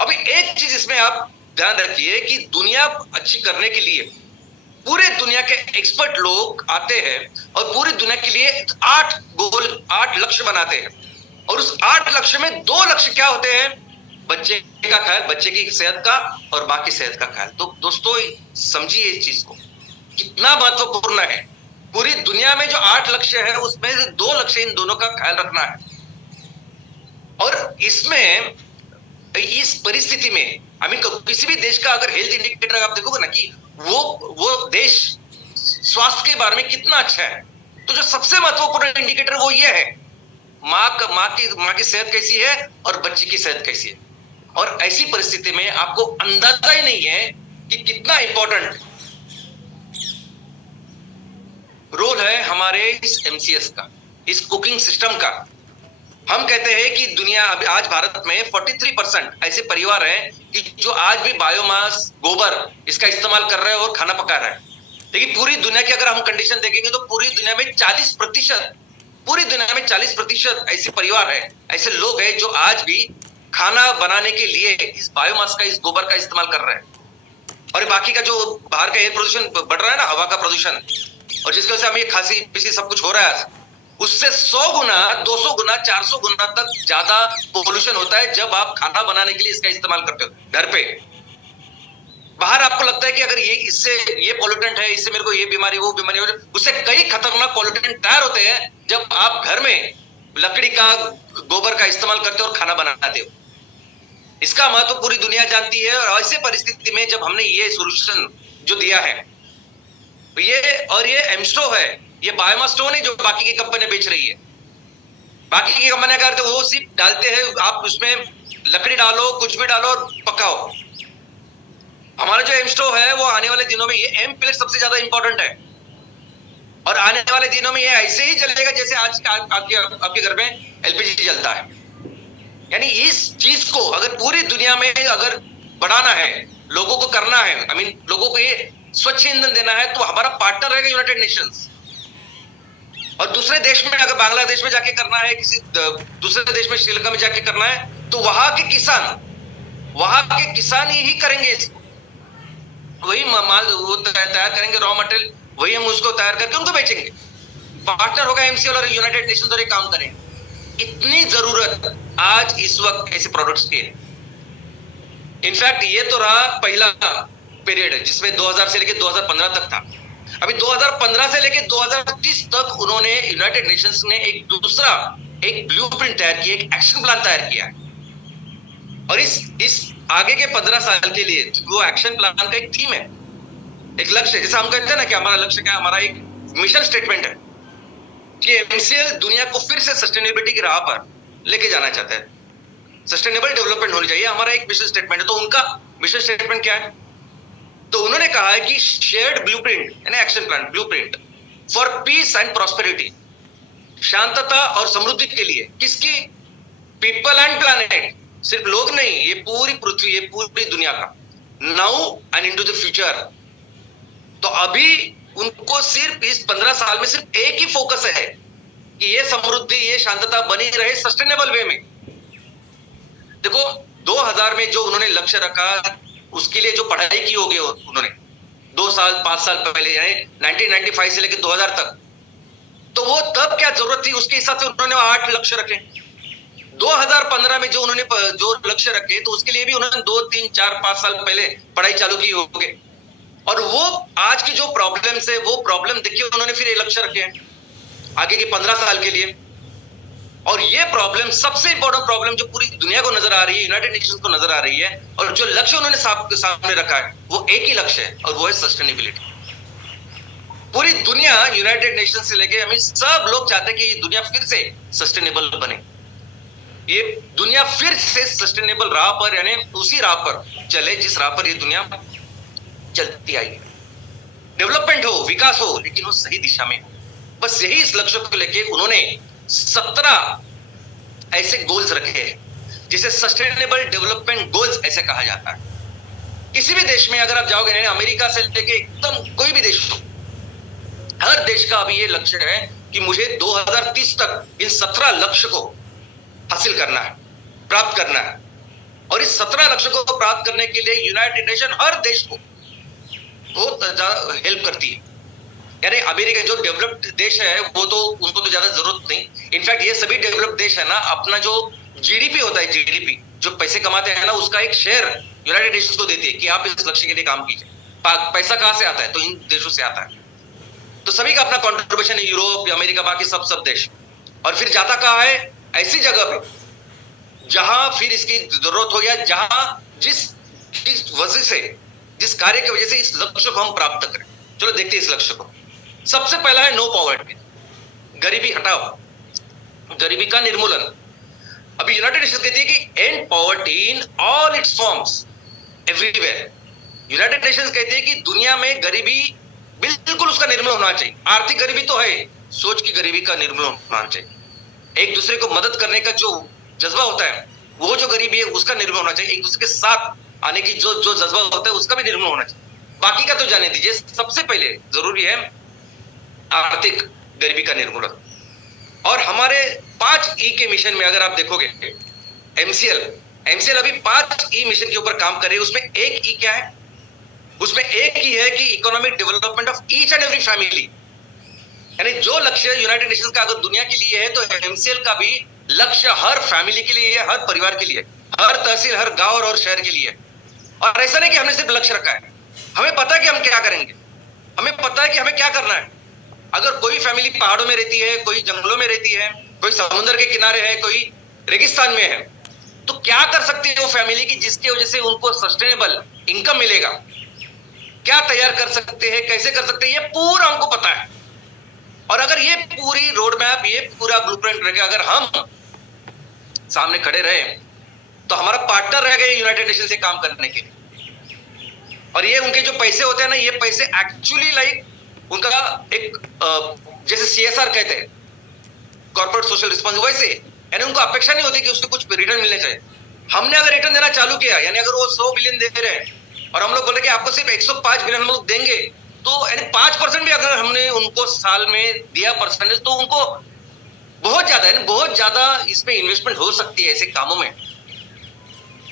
अभी एक चीज इसमें आप ध्यान रखिए कि दुनिया अच्छी करने के लिए पूरे दुनिया के एक्सपर्ट लोग आते हैं और पूरी दुनिया के लिए 8 लक्ष्य बनाते हैं, और उस 8 लक्ष्य में 2 लक्ष्य क्या होते हैं? बच्चे का ख्याल, बच्चे की सेहत का, और मां की सेहत का ख्याल। तो दोस्तों समझिए इस चीज को कितना महत्वपूर्ण है। पूरी दुनिया में जो 8 लक्ष्य है उसमें से 2 लक्ष्य इन दोनों का ख्याल रखना है। और इसमें इस परिस्थिति में किसी भी देश का अगर हेल्थ इंडिकेटर आप देखोगे ना कि वो देश स्वास्थ्य के बारे में कितना अच्छा है, तो जो सबसे महत्वपूर्ण इंडिकेटर वो ये है, माँ की सेहत कैसी है और बच्चे की सेहत कैसी है। और ऐसी परिस्थिति में आपको अंदाजा ही नहीं है कि कितना इंपॉर्टेंट रोल है हमारे इस MCS का, इस कुकिंग सिस्टम का। हम कहते हैं कि दुनिया अभी आज भारत में 43% ऐसे परिवार हैं कि जो आज भी बायोमास, गोबर इसका इस्तेमाल कर रहे हैं और खाना पका रहे हैं। लेकिन पूरी दुनिया की अगर हम कंडीशन देखेंगे तो पूरी दुनिया में 40% ऐसे परिवार है, ऐसे लोग हैं जो आज भी खाना बनाने के लिए इस बायोमास का, इस गोबर का इस्तेमाल कर रहे हैं। और बाकी का जो बाहर का एयर प्रदूषण बढ़ रहा है ना, हवा का प्रदूषण, और जिसकी वजह से हमें खांसी पीसी सब कुछ हो रहा है, उससे 100 गुना, 200 गुना, 400 गुना तक ज्यादा पोल्यूशन होता है जब आप खाना बनाने के लिए इसका इस्तेमाल करते हो घर पे। बाहर आपको लगता है कि अगर ये पोल्यूटेंट है, इससे मेरे को ये बीमारी, वो बीमारी, उससे कई खतरनाक पोल्यूटेंट तैयार होते हैं जब आप घर में लकड़ी का, गोबर का इस्तेमाल करते हो और खाना बनाते हो। इसका महत्व पूरी दुनिया जानती है। और ऐसे परिस्थिति में जब हमने ये सोल्यूशन जो दिया है, ये एमस्टो है, ये बायोमास स्टोव नहीं जो बाकी की कंपनी बेच रही है। बाकी की कंपनियां करते वो सिर्फ डालते हैं, आप उसमें लकड़ी डालो, कुछ भी डालो और पकाओ। हमारा जो एमस्टो है वो आने वाले दिनों में, ये एम प्लेट सबसे ज्यादा इंपॉर्टेंट है, और आने वाले दिनों में ये ऐसे ही चलेगा जैसे आज आपके घर में LPG जलता है। यानी इस चीज को अगर पूरी दुनिया में अगर बढ़ाना है, लोगों को करना है, लोगों को ये स्वच्छ ईंधन देना है, तो हमारा पार्टनर रहेगा यूनाइटेड नेशंस। और दूसरे देश में अगर बांग्लादेश में जाके करना है, किसी दूसरे देश में, श्रीलंका में जाके करना है, तो वहां के किसान ही करेंगे इसको, वही माल वो तैयार करेंगे, रॉ मटेरियल वही हम उसको तैयार करके उनको बेचेंगे। पार्टनर होगा MCL और यूनाइटेड नेशंस, और ये काम करेंगे। इतनी जरूरत आज इस वक्त ऐसे प्रोडक्ट्स की है। इनफैक्ट ये तो रहा पहला पीरियड है जिसमें 2000 से लेकर 2015 तक था। अभी 2015 से लेकर 2030 तक उन्होंने, यूनाइटेड नेशंस ने एक ब्लूप्रिंट तैयार किया, एक एक्शन प्लान तैयार किया। और इस आगे के 15 साल के लिए वो एक्शन प्लान का एक थीम है, एक लक्ष्य है। जैसे हम कहते हैं ना कि हमारा लक्ष्य क्या है, हमारा एक मिशन स्टेटमेंट है कि MCL दुनिया को फिर से सस्टेनेबिलिटी की राह पर लेके जाना चाहता है, सस्टेनेबल डेवलपमेंट होनी चाहिए, हमारा एक मिशन स्टेटमेंट है। तो उनका मिशन स्टेटमेंट क्या है? तो उन्होंने कहा है कि शेयर्ड ब्लूप्रिंट यानी action plan, blueprint for piece and prosperity, शांतता और समृद्धि के लिए। किसकी? पीपल एंड प्लैनेट, सिर्फ लोग नहीं, ये पूरी पृथ्वी, ये पूरी दुनिया का, now and into the future. तो अभी उनको सिर्फ इस 15 साल में सिर्फ एक ही फोकस है कि ये समृद्धि, ये शांतता बनी रहे सस्टेनेबल वे में। देखो 2000 में जो उन्होंने लक्ष्य रखा, उसके लिए जो पढ़ाई की होगी उन्होंने 2 साल 5 साल पहले, यानी 1995 से लेकर 2000 तक, तो वो तब क्या जरूरत थी उसके हिसाब से उन्होंने 8 लक्ष्य रखे। 2015 में जो उन्होंने जो लक्ष्य रखे, तो उसके लिए भी उन्होंने 2, 3, 4, 5 साल पहले पढ़ाई चालू की होगी। और वो आज की जो प्रॉब्लम्स है, वो प्रॉब्लम देखिए उन्होंने फिर ये लक्ष्य रखे हैं आगे के 15 साल के लिए। और ये प्रॉब्लम, सबसे इंपॉर्टेंट प्रॉब्लम जो पूरी दुनिया को नजर आ रही है, यूनाइटेड नेशंस को नजर आ रही है, और जो लक्ष्य उन्होंने सामने रखा है, वो एक ही लक्ष्य है, और वो है सस्टेनेबिलिटी। पूरी दुनिया, यूनाइटेड नेशन से लेके सब लोग चाहते हैं कि ये दुनिया फिर से सस्टेनेबल बने, ये दुनिया फिर से सस्टेनेबल राह पर, यानी उसी राह पर चले जिस राह पर ये दुनिया चलती आई है। डेवलपमेंट हो, विकास हो, लेकिन वो सही दिशा में हो। बस यही इस लक्ष्य को लेके उन्होंने 17 ऐसे गोल्स रखे हैं जिसे सस्टेनेबल डेवलपमेंट गोल्स ऐसे कहा जाता है। किसी भी देश में अगर आप जाओगे, अमेरिका से लेके एकदम कोई भी देश हो, हर देश का अभी ये लक्ष्य है कि मुझे 2030 तक इन 17 लक्ष्य को हासिल करना है, प्राप्त करना है। और इस 17 लक्ष्य को प्राप्त करने के लिए यूनाइटेड नेशन हर देश को बहुत ज्यादा हेल्प करती है। यानी अमेरिका जो डेवलप्ड देश है वो तो उनको तो ज्यादा जरूरत नहीं। इनफैक्ट ये सभी डेवलप्ड देश है ना, अपना जो जीडीपी होता है, जीडीपी जो पैसे कमाते हैं ना, उसका एक शेयर यूनाइटेड नेशंस को देती है कि आप इस लक्ष्य के लिए काम कीजिए। पैसा कहां से आता है? तो इन देशों से आता है। तो सभी का अपना कॉन्ट्रीब्यूशन है, यूरोप, अमेरिका, बाकी सब देश। और फिर जाता कहां है? ऐसी जगह पे जहां फिर इसकी जरूरत हो, या जहां जिस वजह से, जिस कार्य की वजह से इस लक्ष्य को हम प्राप्त करें। चलो देखते हैं इस लक्ष्य को। सबसे पहला है नो पॉवर्टी, गरीबी हटाओ, गरीबी का निर्मूलन। अभी यूनाइटेड नेशंस कहती है कि and poverty in all it's forms everywhere. United Nations कहती है कि दुनिया में गरीबी बिल्कुल उसका निर्मूलन होना चाहिए। आर्थिक गरीबी तो है, सोच की गरीबी का निर्मूलन होना चाहिए। एक दूसरे को मदद करने का जो जज्बा होता है, वो जो गरीबी है उसका निर्मूलन होना चाहिए। एक दूसरे के साथ आने की जो जज्बा होता है उसका भी निर्मूलन होना चाहिए। बाकी का तो जाने दीजिए, सबसे पहले जरूरी है आर्थिक गरीबी का निर्मूलन। और हमारे 5 ई के मिशन में अगर आप देखोगे, एमसीएल अभी 5 ई मिशन के ऊपर काम कर रही है। उसमें एक ई क्या है? उसमें एक ही है कि economic development of each and every family. यानी जो लक्ष्य यूनाइटेड नेशंस का अगर दुनिया के लिए है, तो एमसीएल का भी लक्ष्य हर फैमिली के लिए है, हर परिवार के लिए, हर तहसील, हर गांव और शहर के लिए। और ऐसा नहीं कि हमने सिर्फ लक्ष्य रखा है, हमें पता है कि हम क्या करेंगे, हमें पता है कि हमें क्या करना है। अगर कोई फैमिली पहाड़ों में रहती है, कोई जंगलों में रहती है, कोई समुद्र के किनारे है, कोई रेगिस्तान में है, तो क्या कर सकती है वो फैमिली की जिसकी वजह से उनको सस्टेनेबल इनकम मिलेगा? क्या तैयार कर सकते हैं, कैसे कर सकते हैं, ये पूरा हमको पता है। और अगर ये पूरी रोड मैप, ये पूरा ब्लूप्रिंट रहेगा, अगर हम सामने खड़े रहे, तो हमारा पार्टनर रह गए यूनाइटेड नेशन से काम करने के लिए। और ये उनके जो पैसे होते हैं ना, ये पैसे एक्चुअली लाइक उनका एक जैसे सीएसआर कहते हैं, कॉर्पोरेट सोशल रिस्पॉन्सिबिलिटी, वैसे यानी उनको अपेक्षा नहीं होती कि उसको कुछ रिटर्न मिलने चाहिए। हमने अगर रिटर्न देना चालू किया, यानी अगर वो 100 बिलियन दे रहे हैं और हम लोग बोल रहे कि आपको सिर्फ 105 बिलियन हम लोग देंगे, तो यानी 5% भी अगर हमने उनको साल में दिया परसेंटेज, तो उनको बहुत ज्यादा है, बहुत ज्यादा इसमें इन्वेस्टमेंट हो सकती है ऐसे कामों में।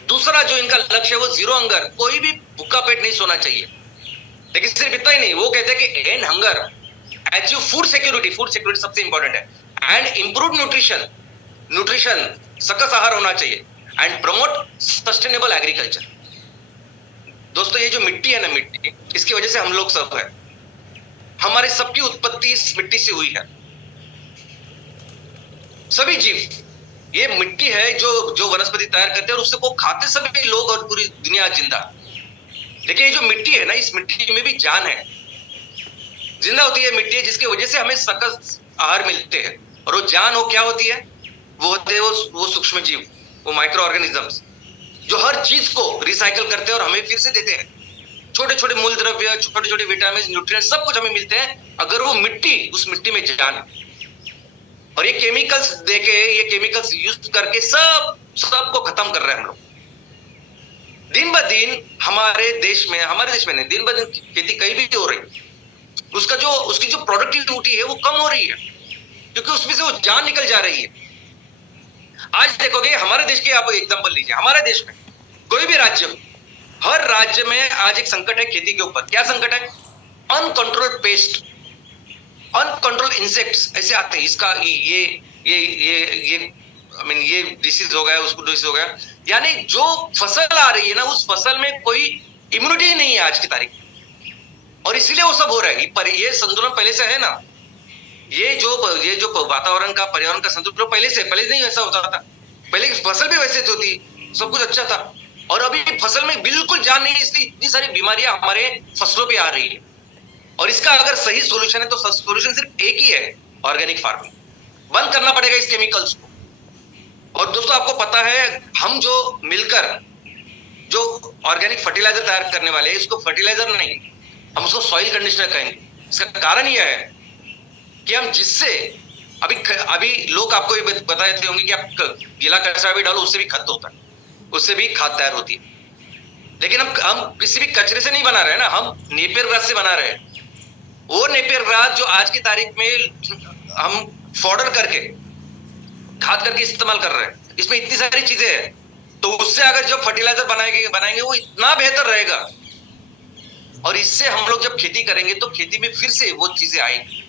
दूसरा जो इनका लक्ष्य है वो जीरो हंगर, कोई भी भूखा पेट नहीं सोना चाहिए। लेकिन सिर्फ इतना ही नहीं, वो कहते हैं कि and hunger, achieve food security सबसे इंपॉर्टेंट है, एंड इंप्रूव न्यूट्रिशन सकस आहार होना चाहिए, एंड प्रमोट सस्टेनेबल एग्रीकल्चर। दोस्तों ये जो मिट्टी है ना, मिट्टी, इसकी वजह से हम लोग सब है, हमारे सबकी उत्पत्ति इस मिट्टी से हुई है। सभी जीव, ये मिट्टी है जो वनस्पति तैयार करते हैं और उससे को खाते सभी लोग और पूरी दुनिया जिंदा। लेकिन ये जो मिट्टी है ना, इस मिट्टी में भी जान है, जिंदा होती है मिट्टी, जिसकी वजह से हमें सकस आहार मिलते हैं। और वो जान हो क्या होती है? वो होते हैं वो सूक्ष्म जीव, वो माइक्रो ऑर्गेनिजम्स, जो हर चीज को रिसाइकल करते हैं और हमें फिर से देते हैं। छोटे छोटे मूल द्रव्य, छोटे छोटे विटामिन, न्यूट्रिएंट्स, सब कुछ हमें मिलते हैं अगर वो मिट्टी, उस मिट्टी में जान है। और ये केमिकल्स देके, ये केमिकल्स यूज करके सबको खत्म कर रहे हैं हम लोग। दिन ब दिन हमारे देश में नहीं, दिन ब दिन खेती कहीं भी हो रही, उसकी जो प्रोडक्टिविटी है वो कम हो रही है, क्योंकि उसमें से वो जान निकल जा रही है। आज देखोगे हमारे देश के, आप एग्जांपल लीजिए, हमारे देश में कोई भी राज्य, हर राज्य में आज एक संकट है खेती के ऊपर। क्या संकट है? अनकंट्रोल्ड पेस्ट, अनकंट्रोल्ड इंसेक्ट्स ऐसे आते हैं। इसका ये डिसीज हो गया, उसको डिसीज हो गया, यानी जो फसल आ रही है ना, उस फसल में कोई इम्यूनिटी ही नहीं है आज की तारीख में, और इसीलिए वो सब हो रहा है। पर ये संतुलन पहले से है ना, ये जो वातावरण का, पर्यावरण का संतुलन पहले नहीं ऐसा होता था। पहले की फसल भी वैसे होती, सब कुछ अच्छा था, और अभी फसल में बिल्कुल जान नहीं है, इसलिए इतनी सारी बीमारियां हमारे फसलों पे आ रही है। और इसका अगर सही सॉल्यूशन है, तो सॉल्यूशन सिर्फ एक ही है, ऑर्गेनिक फार्मिंग। बंद करना पड़ेगा इस केमिकल्स को। और दोस्तों आपको पता है, हम जो मिलकर जो ऑर्गेनिक फर्टिलाइजर तैयार करने वाले हैं, इसको फर्टिलाइजर नहीं, हम उसको सॉइल कंडीशनर कहेंगे। इसका कारण यह है कि हम जिससे अभी लोग आपको ये बताते होंगे कि आप गीला कचरा भी डालो, उससे भी खत होता है, उससे भी खाद तैयार होती है। लेकिन हम किसी भी कचरे से नहीं बना रहे हैं ना, हम नेपियर ग्रास से बना रहे हैं। वो नेपियर ग्रास जो आज की तारीख में हम फॉडर करके खाद करके इस्तेमाल कर रहे हैं, इसमें इतनी सारी चीजें हैं, तो उससे अगर जब फर्टिलाइजर बनाएंगे वो इतना बेहतर रहेगा। और इससे हम लोग जब खेती करेंगे तो खेती में फिर से वो चीजें आएंगी।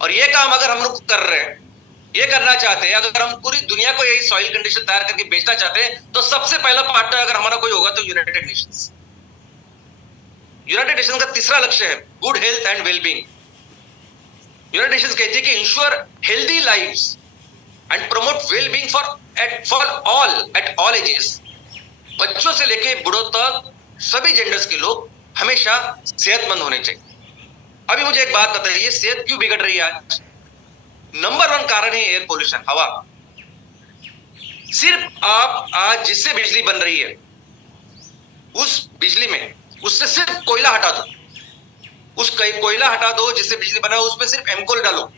और ये काम अगर हम लोग कर रहे हैं, ये करना चाहते हैं, अगर हम पूरी दुनिया को यही सॉइल कंडीशन तैयार करके बेचना चाहते हैं, तो सबसे पहला पार्टनर अगर हमारा कोई होगा तो यूनाइटेड नेशंस। यूनाइटेड नेशन का तीसरा लक्ष्य है good health and wellbeing. United Nations कहती है कि ensure healthy lives and promote wellbeing for all at all ages. बच्चों से लेके बूढ़ों तक सभी जेंडर्स के लोग हमेशा सेहतमंद होने चाहिए। अभी मुझे एक बात बताइए, सेहत क्यों बिगड़ रही है आज? नंबर 1 कारण है एयर पोल्यूशन, हवा। सिर्फ आप आज जिससे बिजली बन रही है, उस बिजली में उससे सिर्फ कोयला हटा दो, उस कोयला हटा दो जिससे बिजली बना, उसमें सिर्फ एमकोल डालो,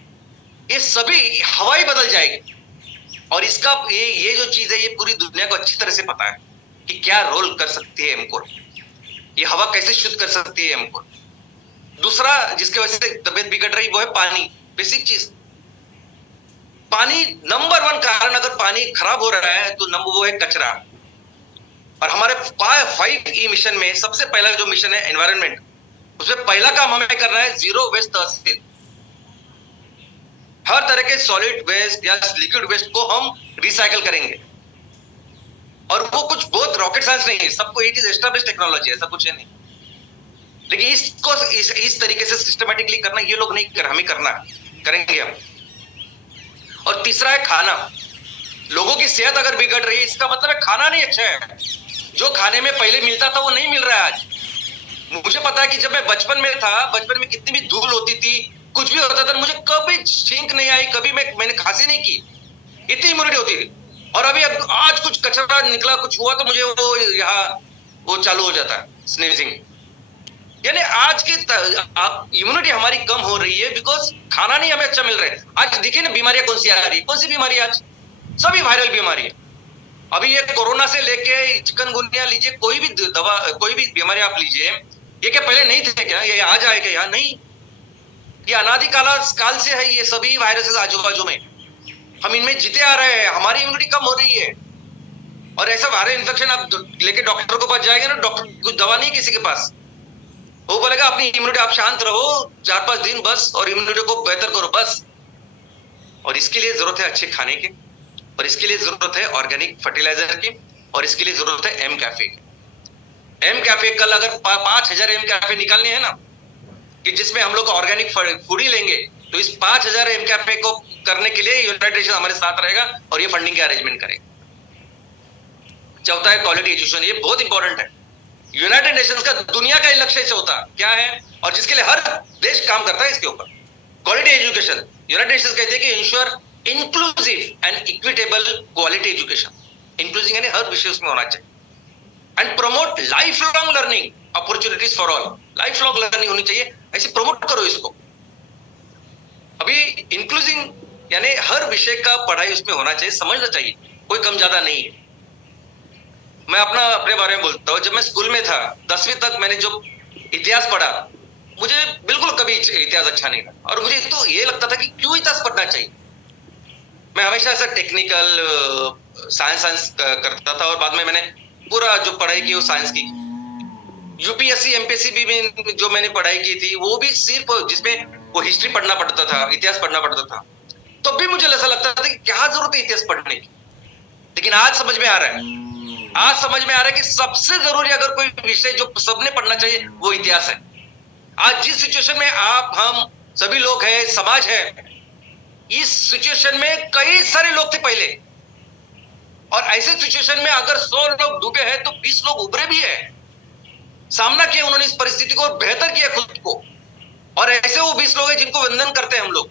ये सभी हवा ही बदल जाएगी। और इसका ये जो चीज है, ये पूरी दुनिया को अच्छी तरह से पता है कि क्या रोल कर सकती है एमकोल, ये हवा कैसे शुद्ध कर सकती है एमकोल। दूसरा जिसकी वजह से तबीयत बिगड़ रही वो है पानी। बेसिक चीज पानी, नंबर 1 कारण अगर पानी खराब हो रहा है तो वो है कचरा। और हमारे 5E मिशन में सबसे पहला जो मिशन है एनवायरनमेंट, उसमें पहला काम हमें करना है जीरो वेस्ट तहसील। हर तरह के सॉलिड वेस्ट या लिक्विड वेस्ट को हम रिसाइकल करेंगे। और वो कुछ बहुत रॉकेट साइंस नहीं है, सबको इट इज एस्टैब्लिश्ड टेक्नोलॉजी है, ऐसा कुछ है नहीं। लेकिन इसको इस तरीके से सिस्टमैटिकली करना ये लोग नहीं कर, हमें करना करेंगे हम। और तीसरा है खाना। लोगों की सेहत अगर बिगड़ रही है, इसका मतलब है खाना नहीं अच्छा है। जो खाने में पहले मिलता था वो नहीं मिल रहा है आज। मुझे पता है कि जब मैं बचपन में था, बचपन में कितनी भी धूल होती थी, कुछ भी होता था, मुझे कभी छींक नहीं आई, कभी मैंने खांसी नहीं की, इतनी इम्यूनिटी होती थी। और अभी आज कुछ कचरा निकला, कुछ हुआ तो मुझे वो चालू हो जाता है स्नीजिंग। यानी आज की इम्यूनिटी हमारी कम हो रही है बिकॉज खाना नहीं हमें अच्छा मिल रहा है। आज देखिए ना बीमारियां कौन सी आ रही है, कौन सी बीमारी आज? सभी वायरल बीमारी है। अभी ये कोरोना से लेके चिकनगुनिया लीजिए, कोई भी दवा, कोई भी बीमारी आप लीजिए, ये क्या पहले नहीं थे क्या? ये आज आए क्या? नहीं, ये अनादि काल से है। ये सभी वायरसेस आजू बाजू में हम इनमें जीते आ रहे हैं, हमारी इम्यूनिटी कम हो रही है। और ऐसा वायरल इन्फेक्शन आप लेके डॉक्टर के पास जाएंगे ना, डॉक्टर कुछ दवा नहीं किसी के पास, वो बोलेगा अपनी इम्यूनिटी आप शांत रहो 4-5 दिन बस, और इम्यूनिटी को बेहतर करो बस। और इसके लिए जरूरत है अच्छे खाने की, और इसके लिए जरूरत है ऑर्गेनिक फर्टिलाइजर की, और इसके लिए जरूरत है एम कैफे। एम कैफे कल अगर 5000 एम कैफे निकालने हैं ना, कि जिसमें हम लोग ऑर्गेनिक फूड ही लेंगे, तो इस 5000 एम कैफे को करने के लिए यूनाइटेड नेशन हमारे साथ रहेगा और ये फंडिंग के अरेंजमेंट करेगा। चौथा है क्वालिटी एजुकेशन, ये बहुत इंपॉर्टेंट है। यूनाइटेड नेशंस का दुनिया का लक्ष्य चौथा क्या है, और जिसके लिए हर देश काम करता है इसके ऊपर, क्वालिटी एजुकेशन। यूनाइटेड नेशंस कहते हैं कि ensure inclusive and equitable quality education. Inclusive यानी हर विषय उसमें होना चाहिए। And promote life long learning opportunities for all. Life long learning होनी चाहिए, ऐसे प्रमोट करो इसको। अभी इंक्लूसिव यानी हर विषय का पढ़ाई उसमें होना चाहिए, समझना चाहिए, कोई कम ज्यादा नहीं है। मैं अपने बारे में बोलता हूँ, जब मैं स्कूल में था 10वीं तक मैंने जो इतिहास पढ़ा, मुझे बिल्कुल कभी इतिहास अच्छा नहीं लगा। और मुझे तो ये लगता था कि क्यों इतिहास पढ़ना चाहिए। मैं हमेशा ऐसा टेक्निकल साइंस करता था, और बाद में मैंने पूरा जो पढ़ाई की वो साइंस की। यूपीएससी एमपीएससी भी में जो मैंने पढ़ाई की थी वो भी सिर्फ जिसमें वो हिस्ट्री पढ़ना पड़ता था, इतिहास पढ़ना पड़ता था, तो भी मुझे ऐसा लगता था कि क्या जरूरत है इतिहास पढ़ने की। लेकिन आज समझ में आ रहा है, कि सबसे जरूरी अगर कोई विषय जो सबने पढ़ना चाहिए वो इतिहास है। आज जिस सिचुएशन में आप हम सभी लोग हैं, समाज है, इस सिचुएशन में कई सारे लोग थे पहले, और ऐसे सिचुएशन में अगर 100 लोग डूबे हैं तो 20 लोग उभरे भी है, सामना किया उन्होंने इस परिस्थिति को, बेहतर किया खुद को। और ऐसे वो 20 लोग हैं जिनको वंदन करते हैं हम लोग,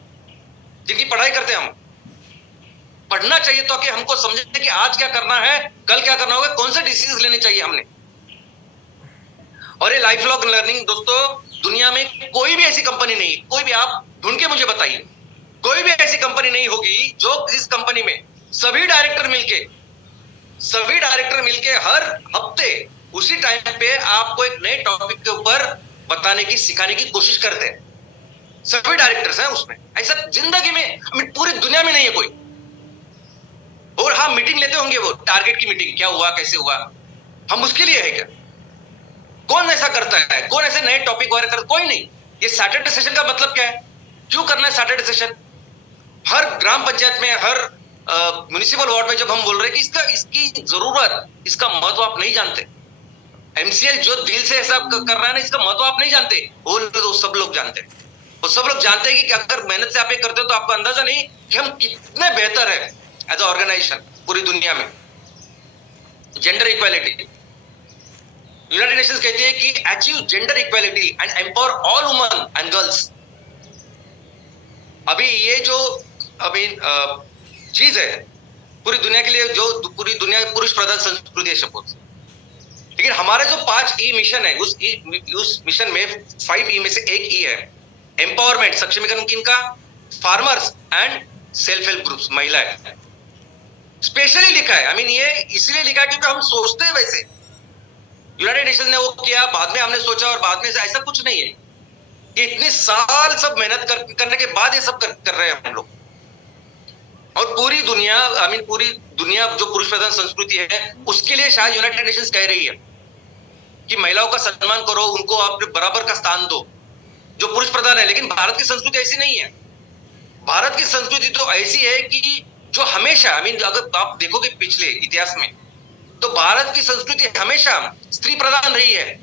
जिनकी पढ़ाई करते हैं हम। पढ़ना चाहिए तो कि हमको समझे कि आज क्या करना है, कल क्या करना होगा, कौन से डिसीजन लेने चाहिए हमने। और ये लाइफ लॉन्ग लर्निंग दोस्तों दुनिया में कोई भी ऐसी कंपनी नहीं, कोई भी आप ढूंढ के मुझे बताइए, कोई भी ऐसी कंपनी नहीं होगी जो इस कंपनी में सभी डायरेक्टर मिलके हर हफ्ते उसी टाइम पे आपको एक नए टॉपिक के ऊपर बताने की, सिखाने की कोशिश करते हैं। सभी डायरेक्टर्स हैं उसमें, ऐसा जिंदगी में पूरी दुनिया में नहीं है कोई। और हाँ, मीटिंग लेते होंगे वो, टारगेट की मीटिंग, क्या हुआ, कैसे हुआ, हम उसके लिए है क्या? कौन ऐसा करता है? कौन ऐसे नए टॉपिक वगैरह करता? कोई नहीं। ये सैटरडे सेशन का मतलब क्या है? क्यों करना है सैटरडे सेशन? हर ग्राम पंचायत में, हर म्युनिसिपल वार्ड में जब हम बोल रहे हैं कि इसकी जरूरत, इसका महत्व आप नहीं जानते। एमसीएल जो दिल से ऐसा कर रहा है ना, इसका महत्व आप नहीं जानते, वो तो सब लोग जानते हैं। और सब लोग जानते हैं कि अगर मेहनत से आप ये करते हो तो आपको अंदाजा नहीं कि हम कितने बेहतर है एज अ ऑर्गेनाइजेशन पूरी दुनिया में। जेंडर इक्वालिटी, यूनाइटेड नेशंस कहती है कि achieve gender equality and empower all women and girls. अभी ये जो चीज है पूरी दुनिया के लिए, जो पूरी दुनिया पुरुष प्रधान संस्कृति है सपोज, लेकिन हमारे जो 5 ई मिशन है, उस मिशन में 5 ई में से एक ई है एम्पावरमेंट, सक्षमीकरण किनका? Farmers and self help groups, महिलाएं। स्पेशली लिखा है, ये इसलिए लिखा है क्योंकि हम सोचते हैं वैसे, यूनाइटेड नेशन ने वो किया, बाद में हमने सोचा, और बाद में ऐसा कुछ नहीं है कि इतने साल सब मेहनत करने के बाद ये सब कर रहे हैं हम लोग। और पूरी दुनिया जो पुरुष प्रधान संस्कृति है उसके लिए शायद यूनाइटेड नेशंस कह रही है कि महिलाओं का सम्मान करो, उनको आप बराबर का स्थान दो जो पुरुष प्रधान है। लेकिन भारत की संस्कृति ऐसी नहीं है। भारत की संस्कृति तो ऐसी है कि जो हमेशा, अगर आप देखोगे पिछले इतिहास में, तो भारत की संस्कृति हमेशा स्त्री प्रधान रही है।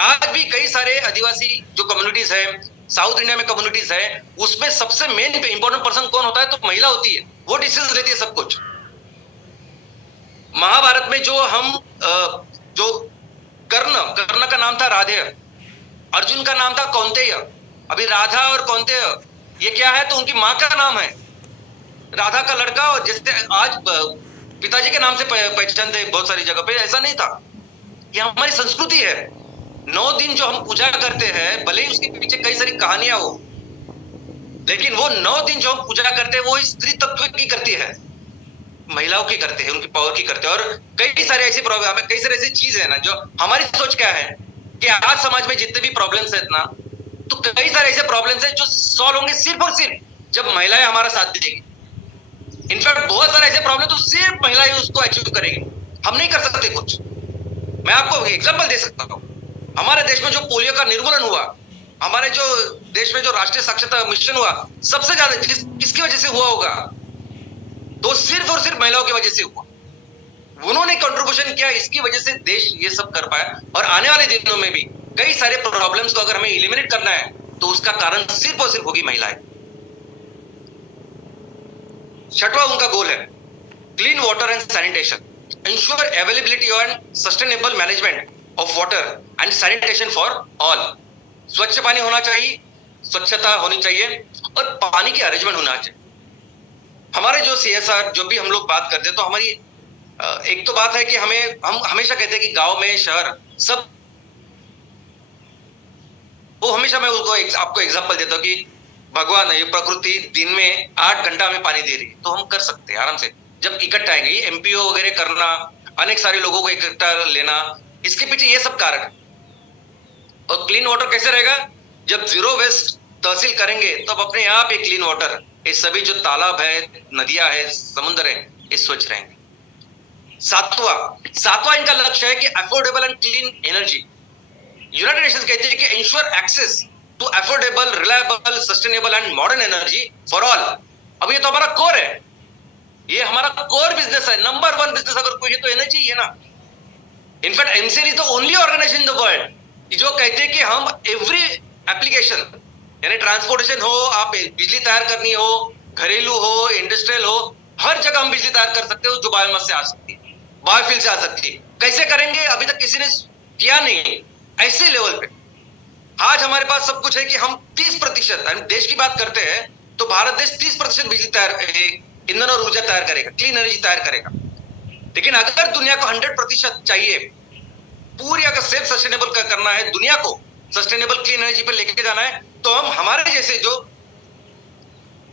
आज भी कई सारे आदिवासी जो कम्युनिटीज है, साउथ इंडिया में कम्युनिटीज है, उसमें सबसे मेन इंपॉर्टेंट पर्सन कौन होता है? तो महिला होती है, वो डिसीजन लेती है सब कुछ। महाभारत में जो कर्ण का नाम था राधेय, अर्जुन का नाम था कौंतेय। अभी राधा और कौंतेय ये क्या है? तो उनकी माँ का नाम है, राधा का लड़का। और जैसे आज पिताजी के नाम से पहचानते बहुत सारी जगह पे, ऐसा नहीं था। ये हमारी संस्कृति है। 9 दिन जो हम पूजा करते हैं, भले ही उसके पीछे कई सारी कहानियां हो, लेकिन वो 9 दिन जो हम पूजा करते हैं वो स्त्री तत्व की करती है, महिलाओं की करते हैं, उनकी पावर की करते हैं। और कई सारे ऐसी प्रॉब्लम, कई सारी ऐसी चीज है ना, जो हमारी सोच क्या है कि आज समाज में जितने भी प्रॉब्लम्स है ना, तो कई सारे ऐसे प्रॉब्लम्स है जो सॉल्व होंगे सिर्फ और सिर्फ जब महिलाएं हमारा साथ देंगी। इनफैक्ट बहुत सारे ऐसे प्रॉब्लम तो सिर्फ महिलाएं उसको अचीव करेंगी, हम नहीं कर सकते कुछ। मैं आपको एग्जांपल दे सकता हूँ। हमारे देश में जो पोलियो का निर्मूलन हुआ, हमारे जो देश में जो राष्ट्रीय साक्षरता मिशन हुआ, सबसे ज्यादा किसकी वजह से हुआ होगा? तो सिर्फ और सिर्फ महिलाओं की वजह से हुआ। उन्होंने कंट्रीब्यूशन किया, इसकी वजह से देश ये सब कर पाया। और आने वाले दिनों में भी कई सारे प्रॉब्लम्स को अगर हमें एलिमिनेट करना है तो उसका कारण सिर्फ और सिर्फ होगी महिलाएं। 6वां उनका गोल है clean water and sanitation, ensure availability and sustainable management of water and sanitation for all. स्वच्छ पानी होना चाहिए, स्वच्छता होनी चाहिए, और पानी की अरेंजमेंट होना चाहिए। हमारे जो CSR जो भी हम लोग बात करते हैं, तो हमारी एक तो बात है कि हम हमेशा कहते हैं कि गांव में, शहर सब, वो हमेशा मैं आपको एग्जांपल देता हूँ कि भगवान, ये प्रकृति दिन में 8 घंटा हमें पानी दे रही है, तो हम कर सकते हैं आराम से। जब इकट्ठा आएंगे, MPO वगैरह करना, अनेक सारे लोगों को इकट्ठा लेना, इसके पीछे ये सब कारण है। और क्लीन वाटर कैसे रहेगा? जब जीरो वेस्ट तहसील करेंगे तब तो अपने आप ये क्लीन वाटर, ये सभी जो तालाब है, नदियां है, समुद्र है, ये स्वच्छ रहेंगे। 7वां इनका लक्ष्य है कि affordable and clean energy. United Nations कहते हैं कि ensure access to affordable, reliable, sustainable and modern energy for all. अब ये तो हमारा कोर है, ये हमारा कोर बिजनेस है। नंबर 1 बिजनेस अगर कोई है तो एनर्जी ही है ना। In fact MCL is the only organisation in the world जो कहते हैं कि हम एवरी एप्लीकेशन, यानी ट्रांसपोर्टेशन हो, आप बिजली तैयार करनी हो, घरेलू हो, इंडस्ट्रियल हो, हर जगह हम बिजली तैयार कर सकते हो जो बायोमास से आ सकती है, बायोफ्यूल से आ सकती है। कैसे करेंगे? अभी तक किसी ने किया नहीं ऐसे लेवल पे। आज हमारे पास सब कुछ है कि हम 30%, देश की बात करते हैं तो भारत देश 30% बिजली तैयार, ईंधन और ऊर्जा तैयार करेगा, क्लीन एनर्जी तैयार करेगा। लेकिन अगर दुनिया को 100% चाहिए, पूरी अगर सेल्फ सस्टेनेबल करना है दुनिया को, सस्टेनेबल क्लीन एनर्जी पर लेके जाना है, तो हम हमारे जैसे जो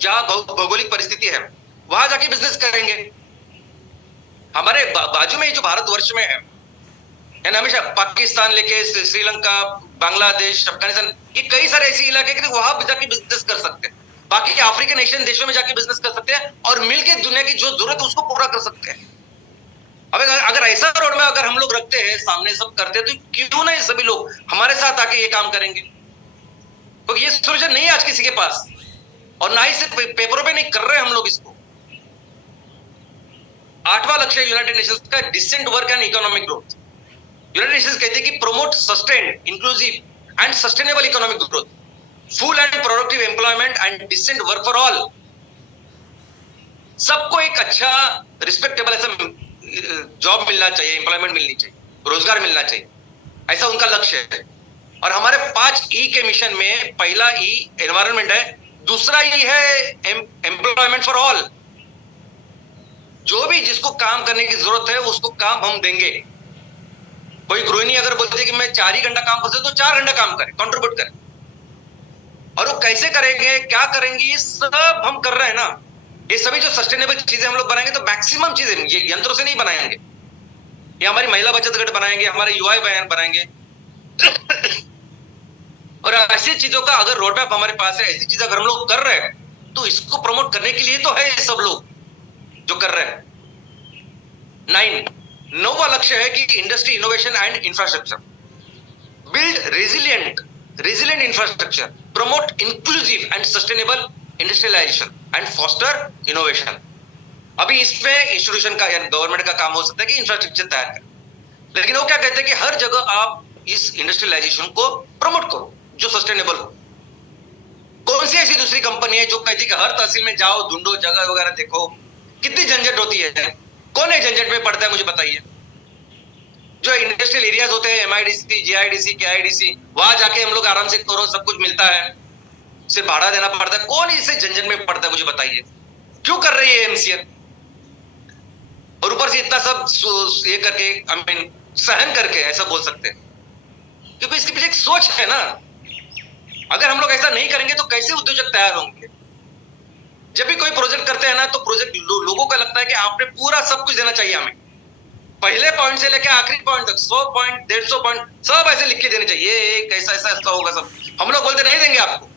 जहां भौगोलिक परिस्थिति है वहां जाके बिजनेस करेंगे। हमारे बाजू में जो भारतवर्ष में है ना, हमेशा पाकिस्तान लेके श्रीलंका, बांग्लादेश, अफगानिस्तान, ये कई सारे ऐसे इलाके हैं वहां भी जाके बिजनेस कर सकते हैं। बाकी के अफ्रीकन एशियन देशों में जाके बिजनेस कर सकते हैं और मिलके दुनिया की जो जरूरत है उसको पूरा कर सकते हैं। अब अगर ऐसा रोड में अगर हम लोग रखते हैं, सामने सब करते हैं, तो क्यों ना ये सभी लोग हमारे साथ आके ये काम करेंगे? तो ये सोल्यूशन नहीं है आज किसी के पास, और ना ही सिर्फ पेपरों पे नहीं कर रहे हम लोग इसको। 8वां लक्ष्य यूनाइटेड नेशंस का decent work and economic growth. United Nations कहते हैं कि promote sustained, inclusive and sustainable economic growth, full and productive employment and decent work for all. सबको एक अच्छा रिस्पेक्टेबल ऐसा जॉब मिलना चाहिए, एम्प्लॉयमेंट मिलनी चाहिए, रोजगार मिलना चाहिए, ऐसा उनका लक्ष्य है। और हमारे 5 ई के मिशन में पहला ई एनवायरनमेंट है, दूसरा ई है एम्प्लॉयमेंट फॉर ऑल। जो भी जिसको काम करने की जरूरत है उसको काम हम देंगे। कोई गृहिणी अगर बोलते कि मैं 4 ही घंटा काम कर सकती हूं, तो 4 घंटा काम करें, कंट्रीब्यूट करें। और वो कैसे करेंगे, क्या करेंगे, ये सब हम कर रहे हैं ना। ये सभी जो सस्टेनेबल चीजें हम लोग बनाएंगे तो मैक्सिमम चीजें ये यंत्रों से नहीं बनाएंगे। ये हमारी महिला बचत गट बनाएंगे, हमारे युवा बयान बनाएंगे। और ऐसी चीजों का अगर रोड मैप हमारे पास है, ऐसी चीजें अगर हम लोग कर रहे हैं, तो इसको प्रमोट करने के लिए तो है ये सब लोग जो कर रहे हैं। 9वां लक्ष्य है कि industry innovation and infrastructure, build resilient infrastructure, promote inclusive and sustainable industrialisation and foster innovation. अभी इसमें इंस्टीट्यूशन का या गवर्नमेंट का काम हो सकता है कि इंफ्रास्ट्रक्चर तैयार करें, लेकिन वो क्या कहते हैं कि हर जगह आप इस इंडस्ट्रियलाइजेशन को प्रमोट करो जो सस्टेनेबल हो। कौन सी ऐसी दूसरी कंपनी है जो कहती है कि हर तहसील में जाओ, ढूंढो, जगह वगैरह देखो, कितनी झंझट होती है? कौन एक झंझट में पड़ता है मुझे बताइए। जो इंडस्ट्रियल एरियाज होते हैं, MIDC, GIDC, KIDC, वहां जाके हम लोग आराम से करो, सब कुछ मिलता है, सिर्फ भाड़ा देना पड़ता है। कौन इससे झंझट में पड़ता है मुझे बताइए? क्यों कर रही है MCL? और ऊपर से इतना सब ये करके सहन करके ऐसा बोल सकते हैं, क्योंकि इसके पीछे एक सोच है ना। अगर हम लोग ऐसा नहीं करेंगे तो कैसे उद्योजक तैयार होंगे? जब भी कोई प्रोजेक्ट करते हैं ना, तो प्रोजेक्ट लोगों का लगता है कि आपने पूरा सब कुछ देना चाहिए हमें, पहले पॉइंट से लेकर आखिरी पॉइंट तक 100 पॉइंट, 150 पॉइंट सब ऐसे लिख के देने चाहिए, कैसा ऐसा ऐसा होगा सब। हम लोग बोलते नहीं देंगे आपको,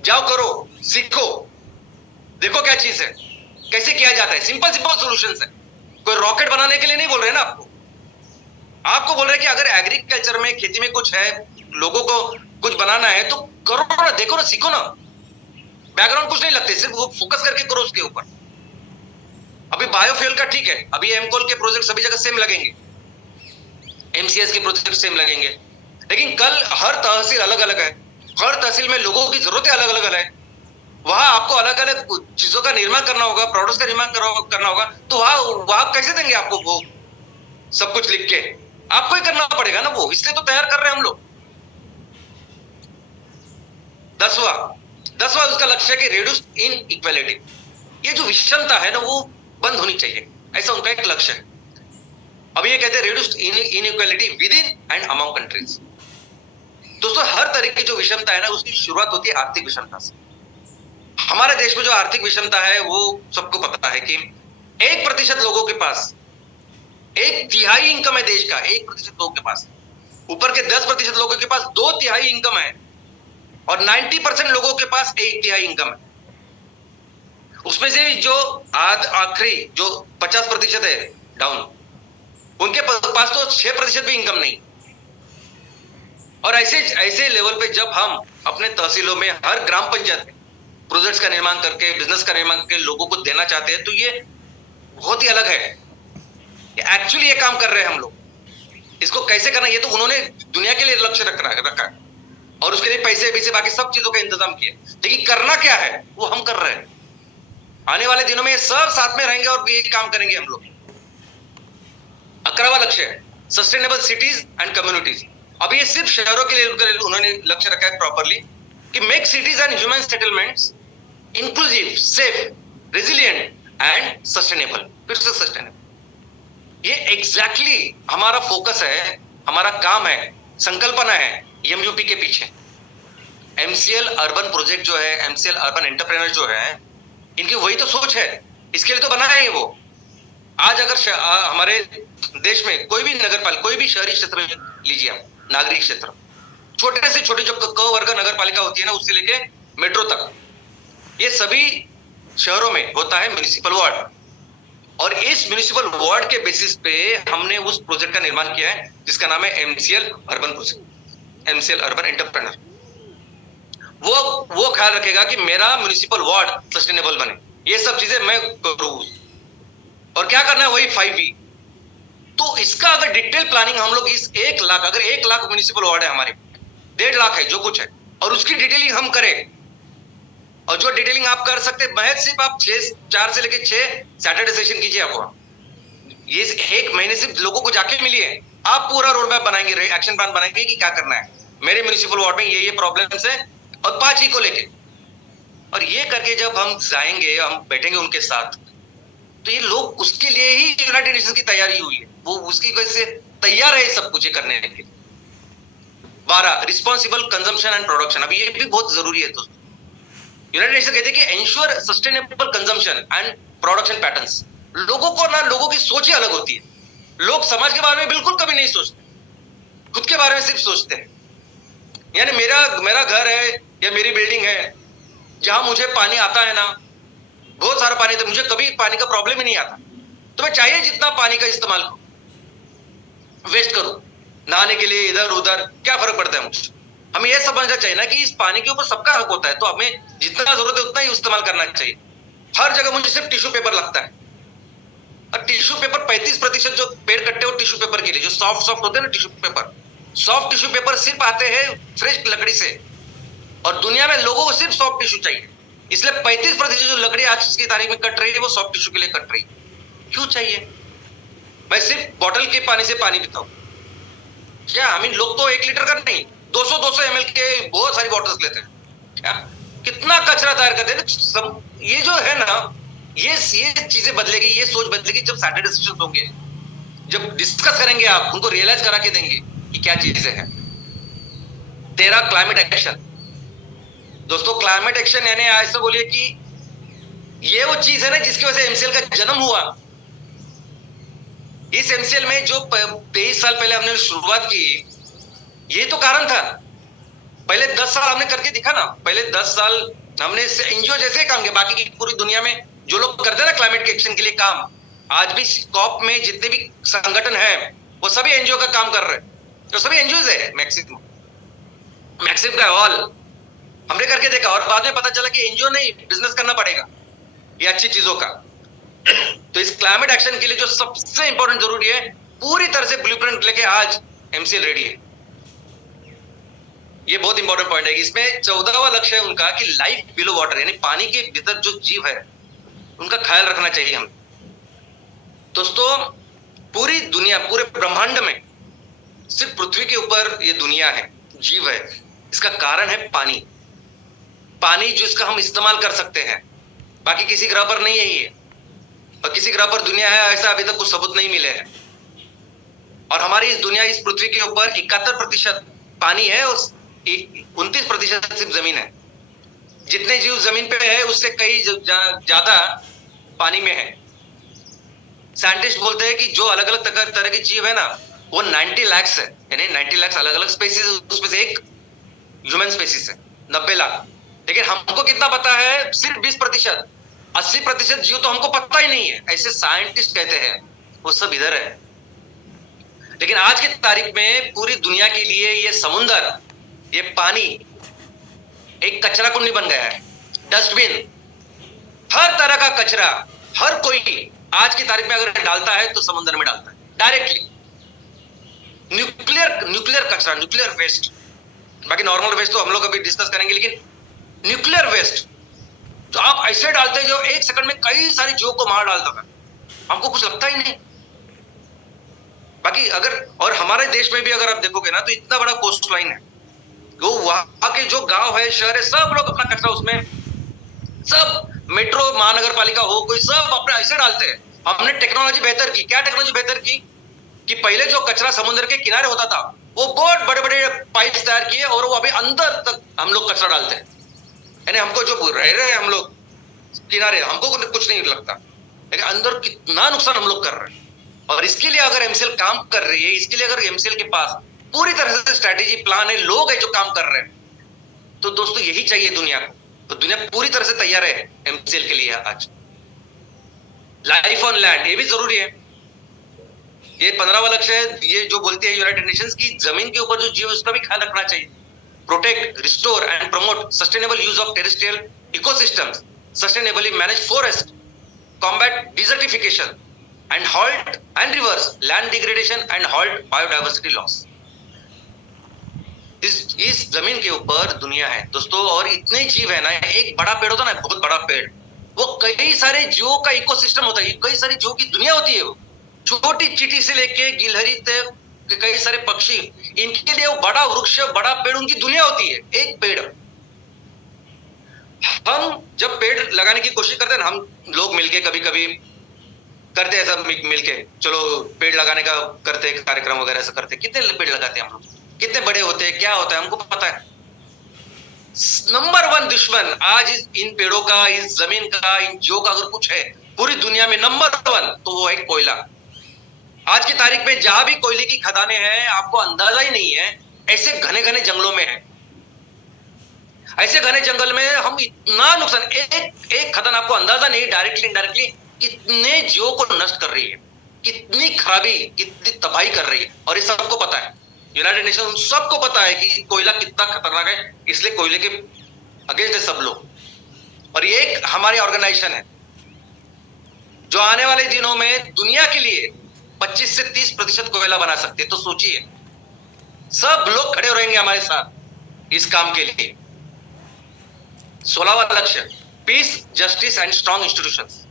जाओ करो, सीखो, देखो क्या चीज है, कैसे किया जाता है। सिंपल सॉल्यूशंस है। कोई रॉकेट बनाने के लिए नहीं बोल रहे ना आपको बोल रहे हैं कि अगर एग्रीकल्चर में, खेती में कुछ है, लोगों को कुछ बनाना है तो करो ना, देखो ना, सीखो ना। बैकग्राउंड कुछ नहीं लगते, सिर्फ वो फोकस करके करो उसके ऊपर। अभी बायोफ्यूल का ठीक है, अभी एमकोल के प्रोजेक्ट सभी जगह सेम लगेंगे, MCS के प्रोजेक्ट सेम लगेंगे, लेकिन कल हर तहसील अलग अलग है, हर तहसील में लोगों की जरूरतें अलग अलग है। वहां आपको अलग अलग चीजों का निर्माण करना होगा, प्रोडक्ट्स का निर्माण करना होगा, तो वहां कैसे देंगे आपको वो सब कुछ लिख के? आपको ही करना पड़ेगा ना वो, इसलिए तो तैयार कर रहे हैं हम लोग। 10वां उसका लक्ष्य है कि रिड्यूस इन इक्वालिटी। ये जो विषमता है ना वो बंद होनी चाहिए, ऐसा उनका एक लक्ष्य है। अब ये कहते हैं reduce in equality with in and among countries. दोस्तों, हर तरह की जो विषमता है ना उसकी शुरुआत होती है आर्थिक विषमता से। हमारे देश में जो आर्थिक विषमता है वो सबको पता है कि 1% लोगों के पास 1/3 इनकम है देश का, 1% लोगों के पास। ऊपर के 10% लोगों के पास 2/3 इनकम है, और 90% लोगों के पास 1/3 इनकम है। उसमें से जो आखिरी जो 50% है डाउन, उनके पास तो 6% भी इनकम नहीं। और ऐसे लेवल पे जब हम अपने तहसीलों में, हर ग्राम पंचायत में प्रोजेक्ट्स का निर्माण करके, बिजनेस का निर्माण करके लोगों को देना चाहते हैं, तो ये बहुत ही अलग है। एक्चुअली ये काम कर रहे हैं हम लोग। इसको कैसे करना, ये तो उन्होंने दुनिया के लिए लक्ष्य रखा है, और उसके लिए पैसे बाकी सब चीजों का इंतजाम किया, लेकिन करना क्या है वो हम कर रहे हैं। आने वाले दिनों में ये सब साथ में रहेंगे और ये काम करेंगे हम लोग। 11वां लक्ष्य है सस्टेनेबल सिटीज एंड कम्युनिटीज। अब ये सिर्फ शहरों के लिए उन्होंने लक्ष्य रखा है प्रॉपरली, कि make cities and human settlements inclusive, safe, resilient and sustainable. फिर से सस्टेनेबल, ये एग्जैक्टली हमारा फोकस है, हमारा काम है संकल्पना है एमयूपी के पीछे। एमसीएल अर्बन प्रोजेक्ट जो है, एमसीएल अर्बन एंटरप्रेन्योर जो है, इनकी वही तो सोच है, इसके लिए तो बना है वो। आज अगर हमारे देश में कोई भी नगरपालिका, कोई भी शहरी क्षेत्र लीजिए आप, नागरिक क्षेत्र, छोटे से छोटे जो क वर्ग नगर पालिका होती है ना, उससे लेके मेट्रो तक, ये सभी शहरों में होता है म्युनिसिपल वार्ड। और इस म्युनिसिपल वार्ड के बेसिस पे हमने उस प्रोजेक्ट का निर्माण किया है जिसका नाम है MCL urban project, MCL urban entrepreneur. वो ख्याल रखेगा कि मेरा म्युनिसिपल वार्ड सस्टेनेबल बने, ये सब चीजें मैं करूं। और क्या करना है, वही 5V। तो इसका अगर डिटेल प्लानिंग हम लोग इस 1 लाख, अगर 1 लाख म्युनिसिपल वार्ड है हमारे, 1.5 लाख है जो कुछ है, और उसकी डिटेलिंग हम करें, और जो डिटेलिंग आप कर सकते हैं, महज सिर्फ आप 4 से लेकर 6 सैटरडे सेशन कीजिए। आप ये 1 महीने सिर्फ लोगों को जाके मिलिए, आप पूरा रोड मैप बनाएंगे, एक्शन प्लान बनाएंगे कि क्या करना है मेरे म्युनिसिपल वार्ड में, ये प्रॉब्लम्स है, और 5 को लेके। और ये करके जब हम जाएंगे, हम बैठेंगे उनके साथ, तो ये लोग, उसके लिए ही यूनाइटेड नेशंस की तैयारी हुई है, वो उसकी वजह से तैयार है सब कुछ करने के लिए। 12 रिस्पॉन्सिबल कंजम्पशन एंड प्रोडक्शन, अब ये भी बहुत जरूरी है दोस्तों। यूनाइटेड नेशन कहते हैं कि ensure sustainable consumption and production patterns. लोगों को ना, लोगों की सोच ही अलग होती है, लोग समाज के बारे में बिल्कुल कभी नहीं सोचते, खुद के बारे में सिर्फ सोचते हैं। यानी मेरा घर है या मेरी बिल्डिंग है, जहां मुझे पानी आता है ना, बहुत सारा पानी, तो मुझे कभी पानी का प्रॉब्लम ही नहीं आता, तो मैं चाहिए जितना पानी का इस्तेमाल करूं, वेस्ट करूं, नहाने के लिए इधर उधर, क्या फर्क पड़ता है मुझे। हमें यह समझना चाहिए ना कि इस पानी के ऊपर सबका हक होता है, तो हमें जितना जरूरत है उतना ही इस्तेमाल करना चाहिए। हर जगह मुझे सिर्फ टिश्यू पेपर लगता है, और टिश्यू पेपर 35% जो पेड़ कट्टे हो टिश्यू पेपर के लिए, जो सॉफ्ट होते हैं ना tissue paper, soft tissue paper सिर्फ आते हैं फ्रेश लकड़ी से, और दुनिया में लोगों को सिर्फ सॉफ्ट टिश्यू चाहिए। इसलिए 35% जो लकड़ी आज की तारीख में कट रही है, वो सॉफ्ट टिश्यू के लिए कट रही है। क्यों चाहिए? मैं सिर्फ बॉटल के पानी से पानी पीता हूं, क्या हम लोग तो 1 लीटर का नहीं, 200 ml के बहुत सारी बॉटल्स लेते हैं, क्या कितना कचरा तैयार करते हैं सब। ये जो है ना, ये चीजें बदलेगी, ये सोच बदलेगी जब सैटरडे सेशन होंगे, जब डिस्कस करेंगे, आप उनको रियलाइज करा के देंगे कि क्या चीजें हैं। 13 क्लाइमेट एक्शन। दोस्तों क्लाइमेट एक्शन यानी ऐसा बोलिए कि ये वो चीज है ना जिसकी वजह से एमसीएल का जन्म हुआ। इस एमसीएल में जो 23 साल पहले हमने शुरुआत की, ये तो कारण था। पहले 10 साल हमने करके दिखा ना, पहले 10 साल हमने एनजीओ जैसे काम किया। बाकी की पूरी दुनिया में जो लोग करते हैं ना क्लाइमेट के एक्शन के लिए काम, आज भी कॉप में जितने भी संगठन है वो सभी एनजीओ का काम कर रहे हैं, तो सभी एनजीओ है मैक्सिमम का ऑल हमने करके देखा। और बाद में पता चला कि एनजीओ नहीं, बिजनेस करना पड़ेगा ये अच्छी चीजों का। तो इस क्लाइमेट एक्शन के लिए जो सबसे इंपॉर्टेंट जरूरी है, पूरी तरह से ब्लूप्रिंट लेके आज एमसीएल रेडी है। ये बहुत इंपॉर्टेंट पॉइंट है। इसमें 14वां लक्ष्य है उनका कि लाइफ बिलो वाटर, यानी पानी के भीतर जो जीव है उनका ख्याल रखना चाहिए हम। दोस्तों पूरी दुनिया, पूरे ब्रह्मांड में सिर्फ पृथ्वी के ऊपर ये दुनिया है, जीव है, इसका कारण है पानी। पानी जिसका हम इस्तेमाल कर सकते हैं, बाकी किसी ग्रह पर नहीं है ये, और किसी ग्रह पर दुनिया है ऐसा अभी तक कुछ सबूत नहीं मिले हैं। और हमारी इस दुनिया, इस पृथ्वी के ऊपर 71% पानी है, उस 29% सिर्फ जमीन है। जितने जीव जमीन पे है उससे कई ज्यादा पानी में है। साइंटिस्ट बोलते हैं कि जो अलग अलग तरह के जीव है ना, वो 90 लाख है, यानी 90 लाख अलग अलग स्पेसीज, उसमें से एक ह्यूमन स्पेसीज है 90 लाख। लेकिन हमको कितना पता है? सिर्फ 20%। 80% जीव तो हमको पता ही नहीं है, ऐसे साइंटिस्ट कहते हैं, वो सब इधर है। लेकिन आज की तारीख में पूरी दुनिया के लिए ये समुंदर, ये पानी एक कचरा कुंडी बन गया है, डस्टबिन। हर तरह का कचरा हर कोई आज की तारीख में अगर डालता है तो समुद्र में डालता है डायरेक्टली। न्यूक्लियर कचरा, न्यूक्लियर वेस्ट, बाकी नॉर्मल वेस्ट तो हम लोग अभी डिस्कस करेंगे, लेकिन न्यूक्लियर वेस्ट जो आप ऐसे डालते हैं जो 1 सेकंड में कई सारी जीवों को मार डालता है, हमको कुछ लगता ही नहीं। बाकी अगर, और हमारे देश में भी अगर आप देखोगे ना, तो इतना बड़ा कोस्ट लाइन है, वो वहां के जो गांव है, शहर है, सब लोग अपना कचरा उसमें, सब मेट्रो महानगर पालिका हो कोई, सब अपने ऐसे डालते हैं। हमने टेक्नोलॉजी बेहतर की। क्या टेक्नोलॉजी बेहतर की? कि पहले जो कचरा समुद्र के किनारे होता था वो बहुत बड़े बड़े पाइप तैयार किए और वो अभी अंदर तक हम लोग कचरा डालते हैं। यानी हमको जो रह रहे हैं हम लोग किनारे, हमको कुछ नहीं लगता, लेकिन अंदर कितना नुकसान हम लोग कर रहे हैं। और इसके लिए अगर एमसीएल काम कर रही है, इसके लिए अगर एमसीएल के पास पूरी तरह से स्ट्रैटेजी प्लान है, लोग हैं जो काम कर रहे हैं, तो दोस्तों यही चाहिए दुनिया को। तो दुनिया पूरी तरह से तैयार है एमसीएल के लिए। आज लाइफ ऑन लैंड ये भी जरूरी है। ये 15वां लक्ष्य है, ये जो बोलती है यूनाइटेड नेशंस की, जमीन के ऊपर जो जीव है उसका भी ख्याल रखना चाहिए। Protect, restore and promote sustainable use of terrestrial ecosystems, sustainably manage forest, combat desertification and halt and reverse land degradation and halt biodiversity loss। इस जमीन के ऊपर दुनिया है दोस्तों, और इतने जीव है ना, एक बड़ा पेड़ होता है ना, बहुत बड़ा पेड़, वो कई सारे जीवों का इकोसिस्टम होता है, कई सारी जीवों की दुनिया होती है। वो छोटी चींटी से लेके गिलहरी तक कई सारे पक्षी, इनके लिए वो बड़ा वृक्ष, बड़ा पेड़ उनकी दुनिया होती है। एक पेड़, हम जब पेड़ लगाने की कोशिश करते हैं ना, हम लोग मिलके कभी कभी करते हैं, सब मिलके चलो पेड़ लगाने का करते हैं, कार्यक्रम वगैरह से करते हैं। कितने पेड़ लगाते हैं हम लोग, कितने बड़े होते हैं, क्या होता है हमको पता है। नंबर 1 दुश्मन आज इन पेड़ों का, इस जमीन का, इन जीवों का अगर कुछ है पूरी दुनिया में नंबर 1, तो वो है कोयला। आज की तारीख में जहां भी कोयले की खदानें हैं, आपको अंदाजा ही नहीं है, ऐसे घने घने जंगलों में है। ऐसे घने जंगल में हम इतना नुकसान, एक खदान आपको अंदाजा नहीं, डायरेक्टली इनडायरेक्टली कितने जीवों को नष्ट कर रही है, कितनी खराबी, कितनी तबाही कर रही है। और ये सबको पता है, यूनाइटेड नेशन सबको पता है कि कोयला कितना खतरनाक है, इसलिए कोयले के अगेंस्ट है सब लोग। और ये एक हमारी ऑर्गेनाइजेशन है जो आने वाले दिनों में दुनिया के लिए 25 से 30% कोयला बना सकती है। तो सोचिए, सब लोग खड़े रहेंगे हमारे साथ इस काम के लिए। 16वां लक्ष्य, peace, justice and strong institutions,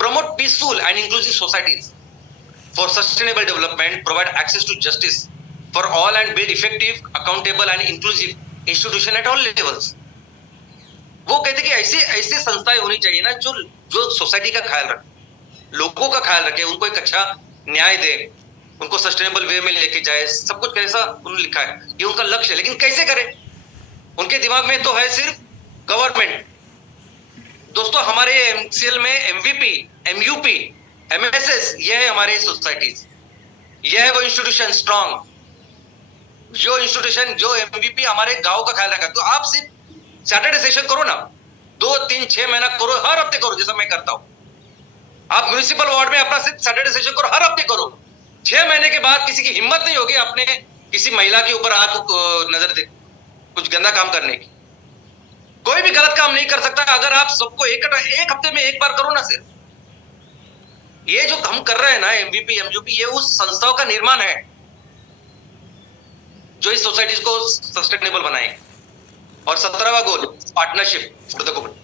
promote peaceful and inclusive societies for sustainable development, provide access to justice for all and build effective, accountable and inclusive institution at all levels। वो कहते कि ऐसी संस्थाएं होनी चाहिए ना जो सोसाइटी का ख्याल रखे, लोगों का ख्याल रखे, उनको एक अच्छा न्याय दे, उनको सस्टेनेबल वे में लेके जाए, सब कुछ कैसा उन्होंने लिखा है, ये उनका लक्ष्य है। लेकिन कैसे करे, उनके दिमाग में तो है सिर्फ गवर्नमेंट। दोस्तों हमारे एमसीएल में एमवीपी, एमयूपी, एमएसएस, ये है हमारे सोसाइटीज, ये है वो इंस्टीट्यूशन स्ट्रॉन्ग, जो इंस्टीट्यूशन, जो एमवीपी हमारे गांव का ख्याल रखा। तो आप सिर्फ सैटरडे सेशन करो ना, 2, 3, 6 महीना करो, हर हफ्ते करो, जैसा मैं करता हूं। आप म्युनिसिपल वार्ड में अपना सिर्फ सैटरडे सेशन करो, हर हफ्ते करो। 6 महीने के बाद किसी की हिम्मत नहीं होगी अपने किसी महिला के ऊपर आंख नजर दे, कुछ गंदा काम करने की। कोई भी गलत काम नहीं कर सकता अगर आप सबको एक हफ्ते में एक बार करो ना। सिर्फ ये जो हम कर रहे हैं ना, एमवीपी, एमयूपी, ये उस संस्थाओं का निर्माण है जो इस सोसाइटीज को सस्टेनेबल बनाएंगे। और 17वां goal, partnership for the good,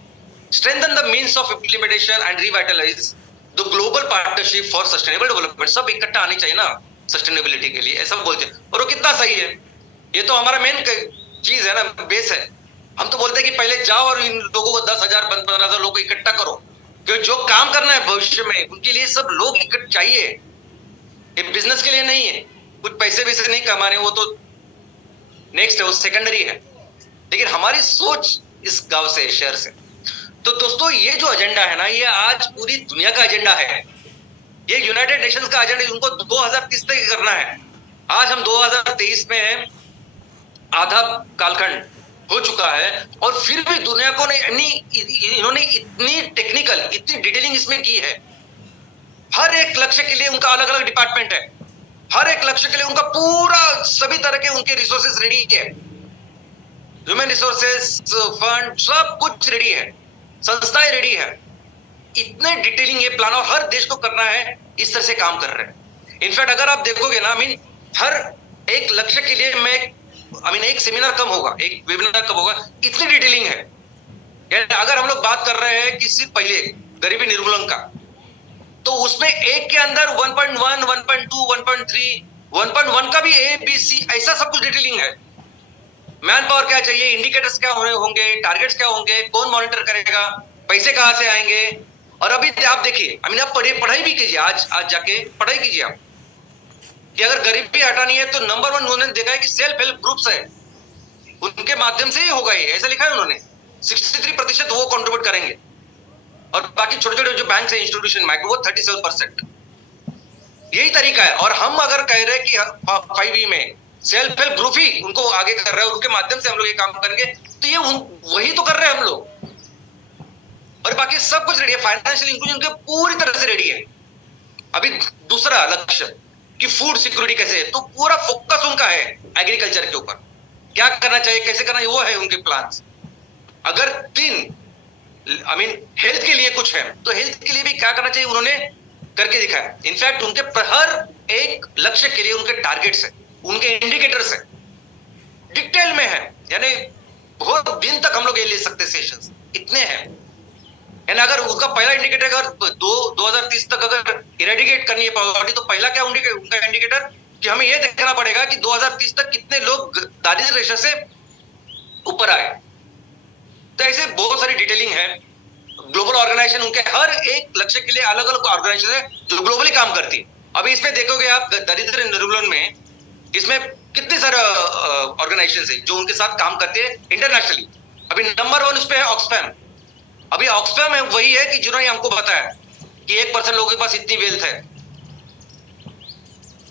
strengthen the means of implementation and revitalize the global partnership for sustainable development. सब इकट्ठा आनी चाहिए ना सस्टेनेबिलिटी के लिए, ऐसा बोलते हैं। और वो कितना सही है, ये तो हमारा मेन चीज है ना, बेस है। हम तो बोलते हैं कि पहले जाओ और इन लोगों को 10,000 15,000 लोगों को इकट्ठा करो, क्योंकि जो काम करना है भविष्य में उनके लिए सब लोग इकट्ठा चाहिए। ये बिजनेस के लिए नहीं है, कुछ पैसे वैसे नहीं कमा रहे, वो तो नेक्स्ट है, वो सेकेंडरी है। लेकिन हमारी सोच इस गांव से, शहर से। तो दोस्तों ये जो एजेंडा है ना, ये आज पूरी दुनिया का एजेंडा है, ये यूनाइटेड नेशंस का एजेंडा, उनको 2030 तक करना है। आज हम 2023 में हैं, आधा कालखंड हो चुका है, और फिर भी दुनिया को इन्होंने इतनी टेक्निकल, इतनी डिटेलिंग इसमें की है। हर एक लक्ष्य के लिए उनका अलग अलग डिपार्टमेंट है, हर एक लक्ष्य के लिए उनका पूरा सभी तरह के उनके रिसोर्सेज रेडी है, ह्यूमन रिसोर्सेज, फंड, सब कुछ रेडी है, संस्थाएं रेडी है। इतने डिटेलिंग ये प्लान, और हर देश को करना है, इस तरह से काम कर रहे हैं। इनफैक्ट अगर आप देखोगे ना, हर एक लक्ष्य के लिए एक सेमिनार कम होगा, एक वेबिनार कम होगा, इतनी डिटेलिंग है। अगर हम लोग बात कर रहे हैं कि सिर्फ पहले गरीबी निर्मूलन का, तो उसमें एक के अंदर 1.1, 1.2, 1.3, 1.1 का भी ABC, ऐसा सब कुछ डिटेलिंग है। मैन पावर क्या चाहिए, इंडिकेटर्स क्या होंगे, टारगेट्स क्या होंगे, कौन मॉनिटर करेगा, पैसे कहां से आएंगे। और अभी आप देखिए, आप पढ़ाई भी कीजिए, आज जाके पढ़ाई कीजिए आप कि अगर गरीबी हटानी है तो नंबर 1 उन्होंने देखा है कि सेल्फ हेल्प ग्रुप्स है, उनके माध्यम से ही होगा, ये ऐसा लिखा है उन्होंने। 63% वो कंट्रीब्यूट करेंगे और बाकी छोटे छोटे जो बैंक है, इंस्टीट्यूशन, माइक्रो, वो 37%। यही तरीका है। और हम अगर कह रहे हैं कि 5E में सेल्फ हेल्प ग्रुप ही उनको आगे कर रहा है, उनके माध्यम से हम लोग ये काम करेंगे, तो ये वही तो कर रहे हैं हम लोग। और बाकी सब कुछ रेडी है, फाइनेंशियल इंक्लूजन के पूरी तरह से रेडी है। अभी दूसरा लक्ष्य कि फूड सिक्योरिटी कैसे है, तो पूरा फोकस उनका है एग्रीकल्चर के ऊपर, क्या करना चाहिए, कैसे करना है, वो है उनके प्लान्स। अगर हेल्थ के लिए कुछ है तो हेल्थ के लिए भी क्या करना चाहिए उन्होंने करके दिखाया। इनफैक्ट उनके हर एक लक्ष्य के लिए उनके टारगेट्स है, उनके इंडिकेटर्स है, डिटेल में है। यानी बहुत दिन तक हम लोग ये ले सकते सेशंस, इतने हैं। यानी अगर उसका पहला इंडिकेटर अगर 2030 तक अगर इरेडिकेट करनी है पॉवर्टी, तो पहला क्या उनका इंडिकेटर कि हमें ये देखना पड़ेगा कि 2030 तक कितने लोग दारिद्र्य रेखा से ऊपर आए। तो ऐसे बहुत सारी डिटेलिंग है। ग्लोबल ऑर्गेनाइजेशन उनके हर एक लक्ष्य के लिए अलग अलग ऑर्गेनाइजेशन है जो ग्लोबली काम करती है। अभी इसमें देखोगे आप दरिद्र निर्मूलन में, इसमें कितने सारे ऑर्गेनाइजेशन है जो उनके साथ काम करते हैं इंटरनेशनली। अभी नंबर 1 उस पे है ऑक्सफैम। अभी ऑक्सफैम है वही है कि जिन्होंने हमको बताया कि 1% लोगों के पास इतनी वेल्थ है।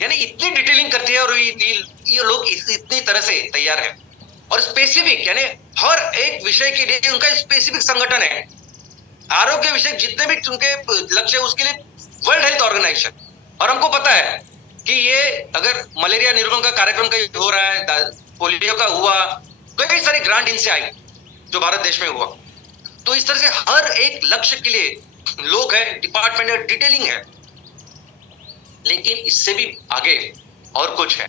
यानी इतनी डिटेलिंग करती है और ये लोग इतनी तरह से तैयार है। और स्पेसिफिक यानी हर एक विषय के लिए उनका स्पेसिफिक संगठन है। आरोग्य विषय जितने भी उनके लक्ष्य है उसके लिए वर्ल्ड हेल्थ ऑर्गेनाइजेशन। और हमको पता है कि ये अगर मलेरिया निर्मूलन का कार्यक्रम कहीं हो रहा है, पोलियो का हुआ, कई सारी ग्रांट इनसे आई जो भारत देश में हुआ। तो इस तरह से हर एक लक्ष्य के लिए लोग हैं, डिपार्टमेंट है, डिटेलिंग है। लेकिन इससे भी आगे और कुछ है।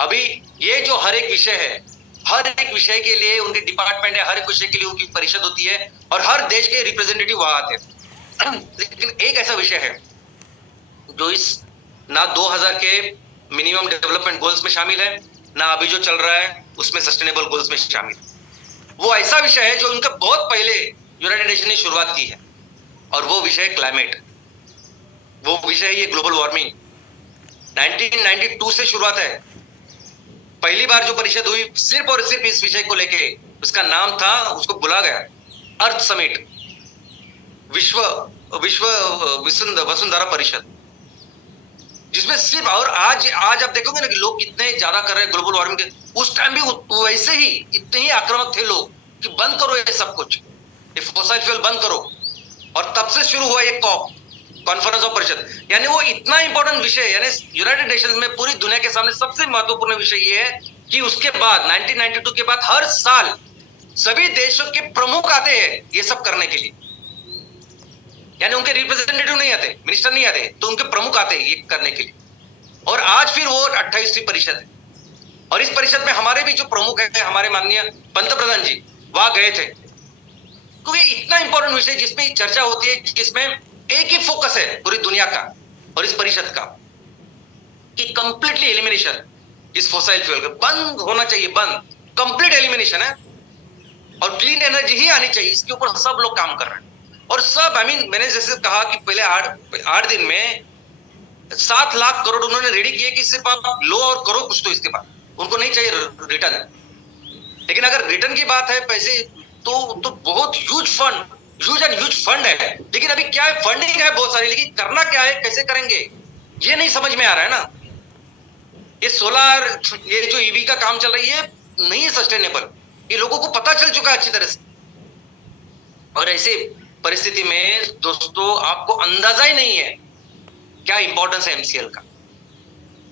अभी ये जो हर एक विषय है, हर एक विषय के लिए उनके डिपार्टमेंट है, हर एक विषय के लिए उनकी परिषद होती है और हर देश के रिप्रेजेंटेटिव वहां आते हैं। लेकिन एक ऐसा विषय है जो इस ना 2000 के मिनिमम डेवलपमेंट गोल्स में शामिल है, ना अभी जो चल रहा है उसमें सस्टेनेबल गोल्स में शामिल है। वो ऐसा विषय है जो उनका बहुत पहले यूनाइटेड नेशन ने शुरुआत की है और वो विषय है क्लाइमेट। वो विषय है ये ग्लोबल वार्मिंग। 1992 से शुरुआत है। पहली बार जो परिषद हुई सिर्फ और सिर्फ इस विषय को लेके, उसका नाम था, उसको बुला गया अर्थ समिट, विश्व वसुंधरा परिषद, जिसमें सिर्फ, और आज आप देखोगे ना कि लोग कितने ज्यादा कर रहे हैं ग्लोबल वार्मिंग के। उस टाइम भी वैसे ही इतने ही आक्रामक थे लोग कि बंद करो ये सब कुछ, ये फॉसिल फ्यूल बंद करो। और तब से शुरू हुआ ये कॉप, कॉन्फ्रेंस ऑफ परिषद। यानी वो इतना इंपॉर्टेंट विषय, यानी यूनाइटेड नेशंस में पूरी दुनिया के सामने सबसे महत्वपूर्ण विषय ये है कि उसके बाद 1992 के बाद हर साल सभी देशों के प्रमुख आते हैं ये सब करने के लिए। यानी उनके रिप्रेजेंटेटिव नहीं आते, मिनिस्टर नहीं आते, तो उनके प्रमुख आते हैं ये करने के लिए। और आज फिर वो 28वीं परिषद है और इस परिषद में हमारे भी जो प्रमुख है, हमारे माननीय पंतप्रधान जी वहां गए थे। क्योंकि इतना इंपॉर्टेंट विषय जिसमें चर्चा होती है, जिसमें एक ही फोकस है पूरी दुनिया का और इस परिषद का कि कंप्लीटली एलिमिनेशन इस फॉसिल फ्यूल का बंद होना चाहिए, बंद, कंप्लीट एलिमिनेशन है। और क्लीन एनर्जी ही आनी चाहिए, इसके ऊपर सब लोग काम कर रहे हैं। और सब मैंने जैसे कहा कि पहले 8 दिन में 7 लाख करोड़ उन्होंने रेडी किए कि सिर्फ आप लो और करो कुछ, तो इसके बाद उनको नहीं चाहिए रिटर्न। लेकिन अगर रिटर्न की बात है पैसे, तो बहुत ह्यूज फंड है। लेकिन अभी क्या है, फंडिंग है बहुत सारी, लेकिन करना क्या है, कैसे करेंगे, ये नहीं समझ में आ रहा है ना। ये सोलर, ये जो ईवी का काम चल रही है, नहीं है सस्टेनेबल, ये लोगों को पता चल चुका है अच्छी तरह से। और ऐसे परिस्थिति में दोस्तों आपको अंदाजा ही नहीं है क्या इंपॉर्टेंस है एमसीएल का।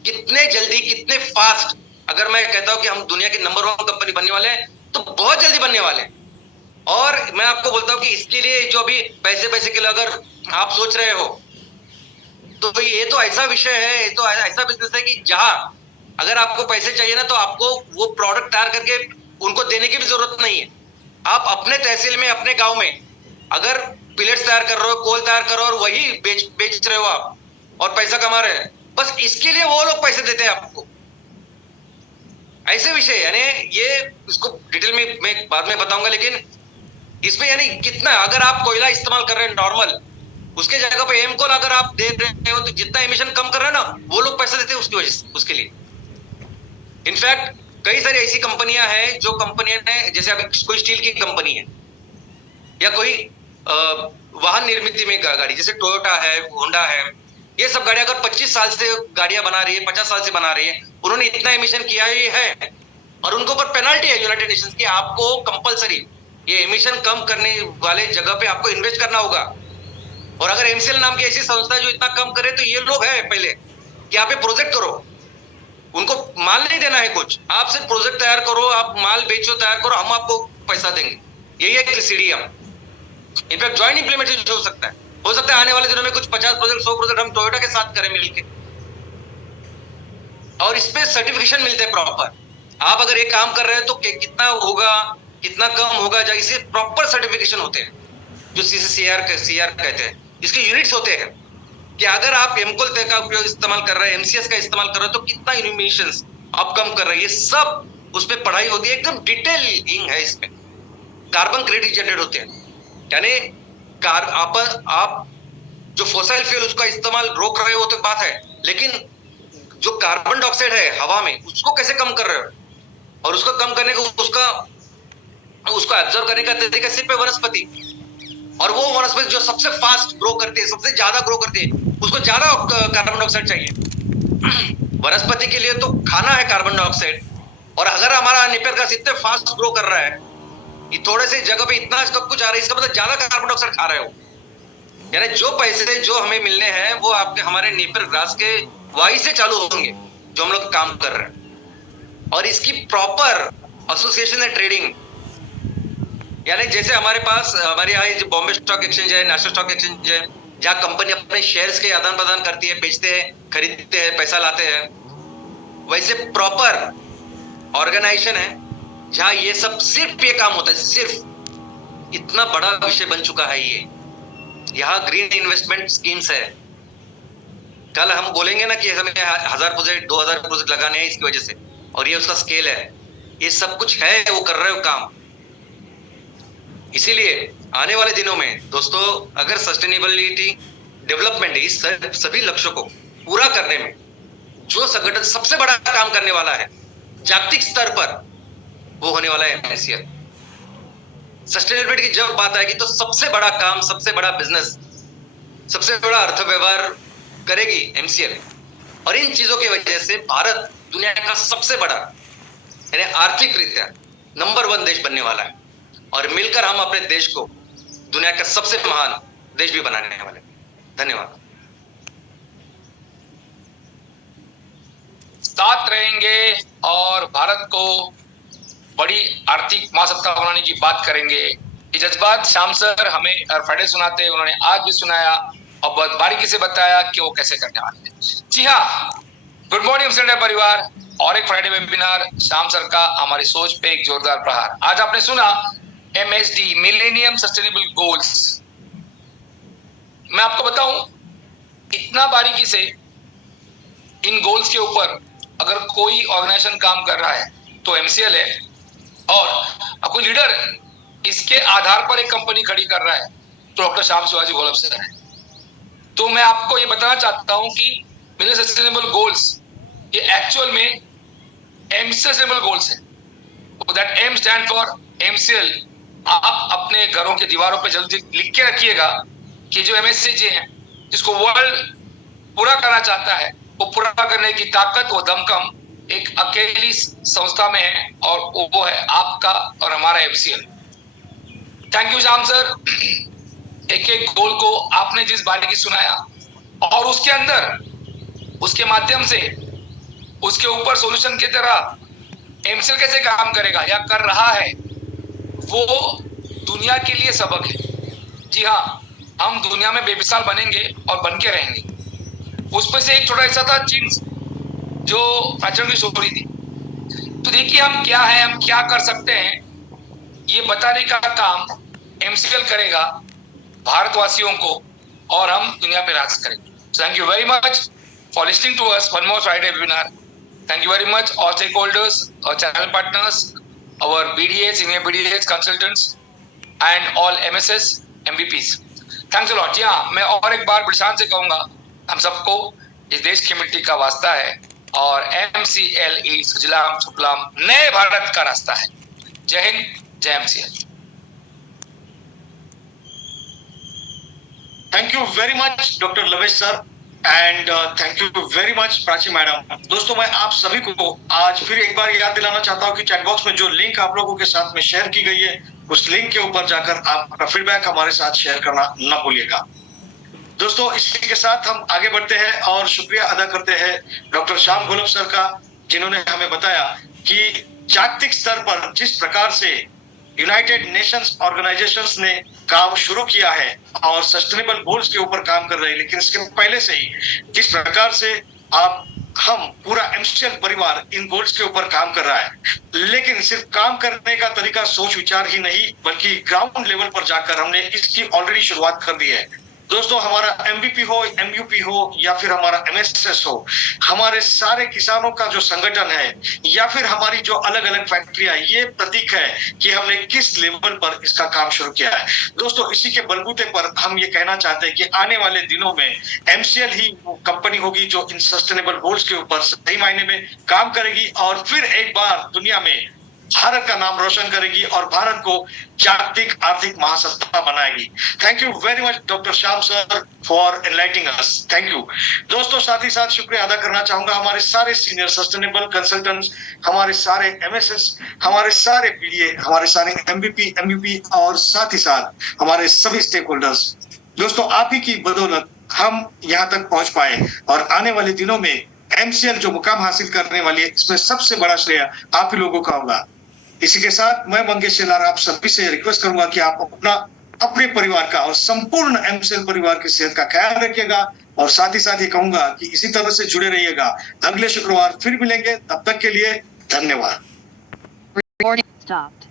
कितने जल्दी, कितने फास्ट, अगर मैं कहता हूं कि हम दुनिया की नंबर 1 कंपनी बनने वाले हैं, तो बहुत जल्दी बनने वाले हैं। और मैं आपको बोलता हूं कि इसके लिए जो भी पैसे के लिए अगर आप सोच रहे हो, तो ये तो ऐसा विषय है, ये तो ऐसा बिजनेस है कि जहां अगर आपको पैसे चाहिए ना, तो आपको वो प्रोडक्ट तैयार करके उनको देने की भी जरूरत नहीं है। आप अपने तहसील में, अपने गांव में अगर पिलेट्स तैयार कर रहे हो, कोल तैयार कर रहे हो और वही बेच रहे हो आप और पैसा कमा रहे हैं, बस इसके लिए वो लोग पैसे देते हैं आपको। ऐसे विषय, यानी ये इसको डिटेल में मैं बाद में बताऊंगा, लेकिन इसमें यानी कितना, अगर आप कोयला इस्तेमाल कर रहे हैं नॉर्मल, उसके जगह पे एमकोल अगर आप दे रहे हो तो जितना एमिशन कम कर रहा है ना, वो लोग पैसा देते हैं उसकी वजह से, उसके लिए। इनफैक्ट कई सारी ऐसी कंपनियां हैं जो कंपनियां ने, जैसे अभी कोई स्टील की कंपनी है या कोई वाहन निर्मित में गाड़ी, जैसे टोयोटा है, होंडा है, ये सब गाड़ियां अगर 25 साल से गाड़ियां बना रही है, 50 साल से बना रही है, उन्होंने इतना एमिशन किया है और उनको ऊपर पेनल्टी है यूनाइटेड नेशंस की, आपको कंपलसरी ये एमिशन कम करने वाले जगह पे आपको इन्वेस्ट करना होगा। और अगर एमसीएल नाम की ऐसी संस्था जो इतना कम करे, तो ये लोग है पहले कि आप ये प्रोजेक्ट करो, उनको माल नहीं देना है कुछ, आप सिर्फ प्रोजेक्ट तैयार करो, आप माल बेचो, तैयार करो, हम आपको पैसा देंगे। यही है सीडीएम। इनफैक्ट ज्वाइंट इंप्लीमेंटेशन हो सकता है आने वाले दिनों में कुछ 50 प्रोजेक्ट 100 प्रोजेक्ट हम टोयोटा के साथ करें मिलके, और इस पे सर्टिफिकेशन मिलते हैं प्रॉपर। आप अगर एक काम कर रहे हैं तो कितना होगा, कितना कम होगा, इसे प्रॉपर सर्टिफिकेशन होते हैं जो सीआर कहते हैं, इसके यूनिट्स होते हैं कि अगर आप एमकोल का उपयोग इस्तेमाल कर रहे हैं, एमसीएस का इस्तेमाल कर रहे हैं, तो कितना इमिशंस आप कम कर रहे हैं, ये सब उसमें पढ़ाई होती है, एकदम डिटेलिंग है इसमें। कार्बन क्रेडिट जनरेट होते हैं, यानी आप जो फोसिल फ्यूल उसका इस्तेमाल रोक रहे हो तो बात है, लेकिन जो कार्बन डाइऑक्साइड है हवा में, उसको कैसे कम कर रहे हो, और उसको कम करने को उसको एब्जॉर्ब करने का तरीका सिर्फ है वनस्पति। और वो वनस्पति जो सबसे फास्ट ग्रो करती है, सबसे ज्यादा ग्रो करती है, उसको ज्यादा कार्बन डाइऑक्साइड चाहिए। वनस्पति के लिए तो खाना है कार्बन डाइऑक्साइड, और अगर हमारा नेपियर ग्रास इतने फास्ट ग्रो कर रहा है, ये थोड़े से जगह पे इतना सब कुछ आ रहा है, इसका मतलब ज्यादा कार्बन डाइऑक्साइड खा रहे हो। यानी जो पैसे जो हमें मिलने हैं वो आपके हमारे नेपियर ग्रास के वाई से चालू होंगे जो हम लोग काम कर रहे हैं। और इसकी प्रॉपर एसोसिएशन है ट्रेडिंग, यानी जैसे हमारे पास हमारे यहाँ जो बॉम्बे स्टॉक एक्सचेंज है, नेशनल स्टॉक एक्सचेंज है, जहाँ कंपनी अपने शेयर्स के आदान प्रदान करती है, बेचते हैं, खरीदते हैं, पैसा लाते हैं, वैसे प्रॉपर ऑर्गेनाइजेशन है जहाँ ये सब सिर्फ ये काम होता है। सिर्फ इतना बड़ा विषय बन चुका है ये। यहाँ ग्रीन इन्वेस्टमेंट स्कीम्स है, कल हम बोलेंगे ना कि हमें 1000 प्रोजेक्ट 2000 प्रोजेक्ट लगाने हैं इसकी वजह से, और ये उसका स्केल है, ये सब कुछ है, वो कर रहे हो काम। इसीलिए आने वाले दिनों में दोस्तों, अगर सस्टेनेबिलिटी डेवलपमेंट इस सभी लक्ष्यों को पूरा करने में जो संगठन सबसे बड़ा काम करने वाला है जागतिक स्तर पर, वो होने वाला है एमसीएल। सस्टेनेबिलिटी की जब बात आएगी तो सबसे बड़ा काम, सबसे बड़ा बिजनेस, सबसे बड़ा अर्थव्यवहार करेगी एमसीएल। और इन चीजों की वजह से भारत दुनिया का सबसे बड़ा, यानी आर्थिक रीत्या नंबर 1 देश बनने वाला है, और मिलकर हम अपने देश को दुनिया का सबसे महान देश भी बनाने वाले। धन्यवाद। साथ रहेंगे और भारत को बड़ी आर्थिक महासत्ता बनाने की बात करेंगे। ये जज्बात श्याम सर हमें हर फ्राइडे सुनाते हैं, उन्होंने आज भी सुनाया और बहुत बारीकी से बताया कि वो कैसे करने वाले हैं। जी हाँ, गुड मॉर्निंग एमसीएल परिवार, और एक फ्राइडे वेबिनार श्याम सर का हमारी सोच पे एक जोरदार प्रहार। आज आपने सुना MSD मिलेनियम सस्टेनेबल गोल्स। मैं आपको बताऊं, इतना बारीकी से इन गोल्स के ऊपर अगर कोई ऑर्गेनाइजेशन काम कर रहा है तो एमसीएल है, और कोई लीडर इसके आधार पर एक कंपनी खड़ी कर रहा है तो डॉक्टर श्याम शिवाजी वल्लभ सर है। तो मैं आपको ये बताना चाहता हूं कि मिलेनियम सस्टेनेबल गोल्स ये एक्चुअल में सस्टेनेबल गोल्स है। That M stand for MCL। आप अपने घरों के दीवारों पे जल्दी लिख के रखिएगा कि जो MSCG है, जिसको वर्ल्ड पूरा करना चाहता है, वो पूरा करने की ताकत, वो दमखम एक अकेली संस्था में है, और वो है आपका और हमारा MCL। Thank you Shyam sir, एक एक गोल को आपने जिस बारीकी सुनाया, और उसके अंदर उसके माध्यम से उसके ऊपर सॉल्यूशन की तरह एमसीएल कैसे काम करेगा या कर रहा है, वो दुनिया के लिए सबक है। जी हाँ, हम दुनिया में बेमिसाल बनेंगे और बन के रहेंगे। उसमें से एक छोटा हिस्सा था चिंग्स, जो फैशन की स्टोरी थी। तो देखिए हम क्या है, हम क्या कर सकते हैं, ये बताने का काम एमसीएल करेगा भारतवासियों को, और हम दुनिया पे राज करेंगे। Thank you very much for listening to us one more Friday webinar. Thank you very much, all stakeholders, our channel partners, our BDAs, senior BDAs, consultants, and all MSS, MVPs. Thanks a lot. जी हाँ, मैं और एक बार बड़शान से कहूंगा, हम सबको इस देश की मिट्टी का वास्ता है और MCLE सुजलाम सुफलाम नए भारत का रास्ता है। जय हिंद, जय MCL। Thank you very much doctor लवेश sir and thank you very much Prachi madam. दोस्तों, मैं आप सभी को आज फिर एक बार याद दिलाना चाहता हूं कि चैट बॉक्स में जो लिंक आप लोगों के साथ में शेयर की गई है, उस लिंक के ऊपर जाकर आपका फीडबैक हमारे साथ शेयर करना न भूलिएगा। दोस्तों, इसी के साथ हम आगे बढ़ते हैं और शुक्रिया अदा करते हैं डॉक्टर श्याम घोलप सर का, जिन्होंने हमें बताया कि जागतिक स्तर पर जिस प्रकार से यूनाइटेड नेशंस ऑर्गेनाइजेशंस ने काम शुरू किया है और सस्टेनेबल गोल्स के ऊपर काम कर रहे हैं, लेकिन इसके पहले से ही जिस प्रकार से हम पूरा MCL परिवार इन गोल्स के ऊपर काम कर रहा है, लेकिन सिर्फ काम करने का तरीका सोच विचार ही नहीं, बल्कि ग्राउंड लेवल पर जाकर हमने इसकी ऑलरेडी शुरुआत कर दी है। दोस्तों, हमारा MVP हो, MUP हो या फिर हमारा MSS हो, हमारे सारे किसानों का जो संगठन है या फिर हमारी जो अलग अलग फैक्ट्रियां, ये प्रतीक है कि हमने किस लेवल पर इसका काम शुरू किया है। दोस्तों, इसी के बलबूते पर हम ये कहना चाहते हैं कि आने वाले दिनों में MCL ही वो कंपनी होगी जो इन सस्टेनेबल गोल्स के ऊपर सही मायने में काम करेगी और फिर एक बार दुनिया में भारत का नाम रोशन करेगी और भारत को जागतिक आर्थिक महासत्ता बनाएगी। Thank you very much doctor Shyam sir for enlightening us. Thank you. दोस्तों, साथ ही साथ शुक्रिया अदा करना चाहूंगा हमारे सारे सीनियर सस्टेनेबल कंसल्टेंट्स, हमारे सारे MSS, हमारे सारे PDA, हमारे सारे MVP, MUP और साथ ही साथ हमारे सभी स्टेक होल्डर्स। दोस्तों, आप ही की बदौलत हम यहाँ तक पहुंच पाए और आने वाले दिनों में MCL जो मुकाम हासिल करने वाली है, इसमें सबसे बड़ा श्रेय आप ही लोगों का होगा। इसी के साथ मैं मंगेश शेलार आप सभी से रिक्वेस्ट करूंगा कि आप अपने परिवार का और संपूर्ण MCL परिवार की सेहत का ख्याल रखिएगा और साथ ही साथ ये कहूंगा कि इसी तरह से जुड़े रहिएगा। अगले शुक्रवार फिर मिलेंगे, तब तक के लिए धन्यवाद। Recording stopped.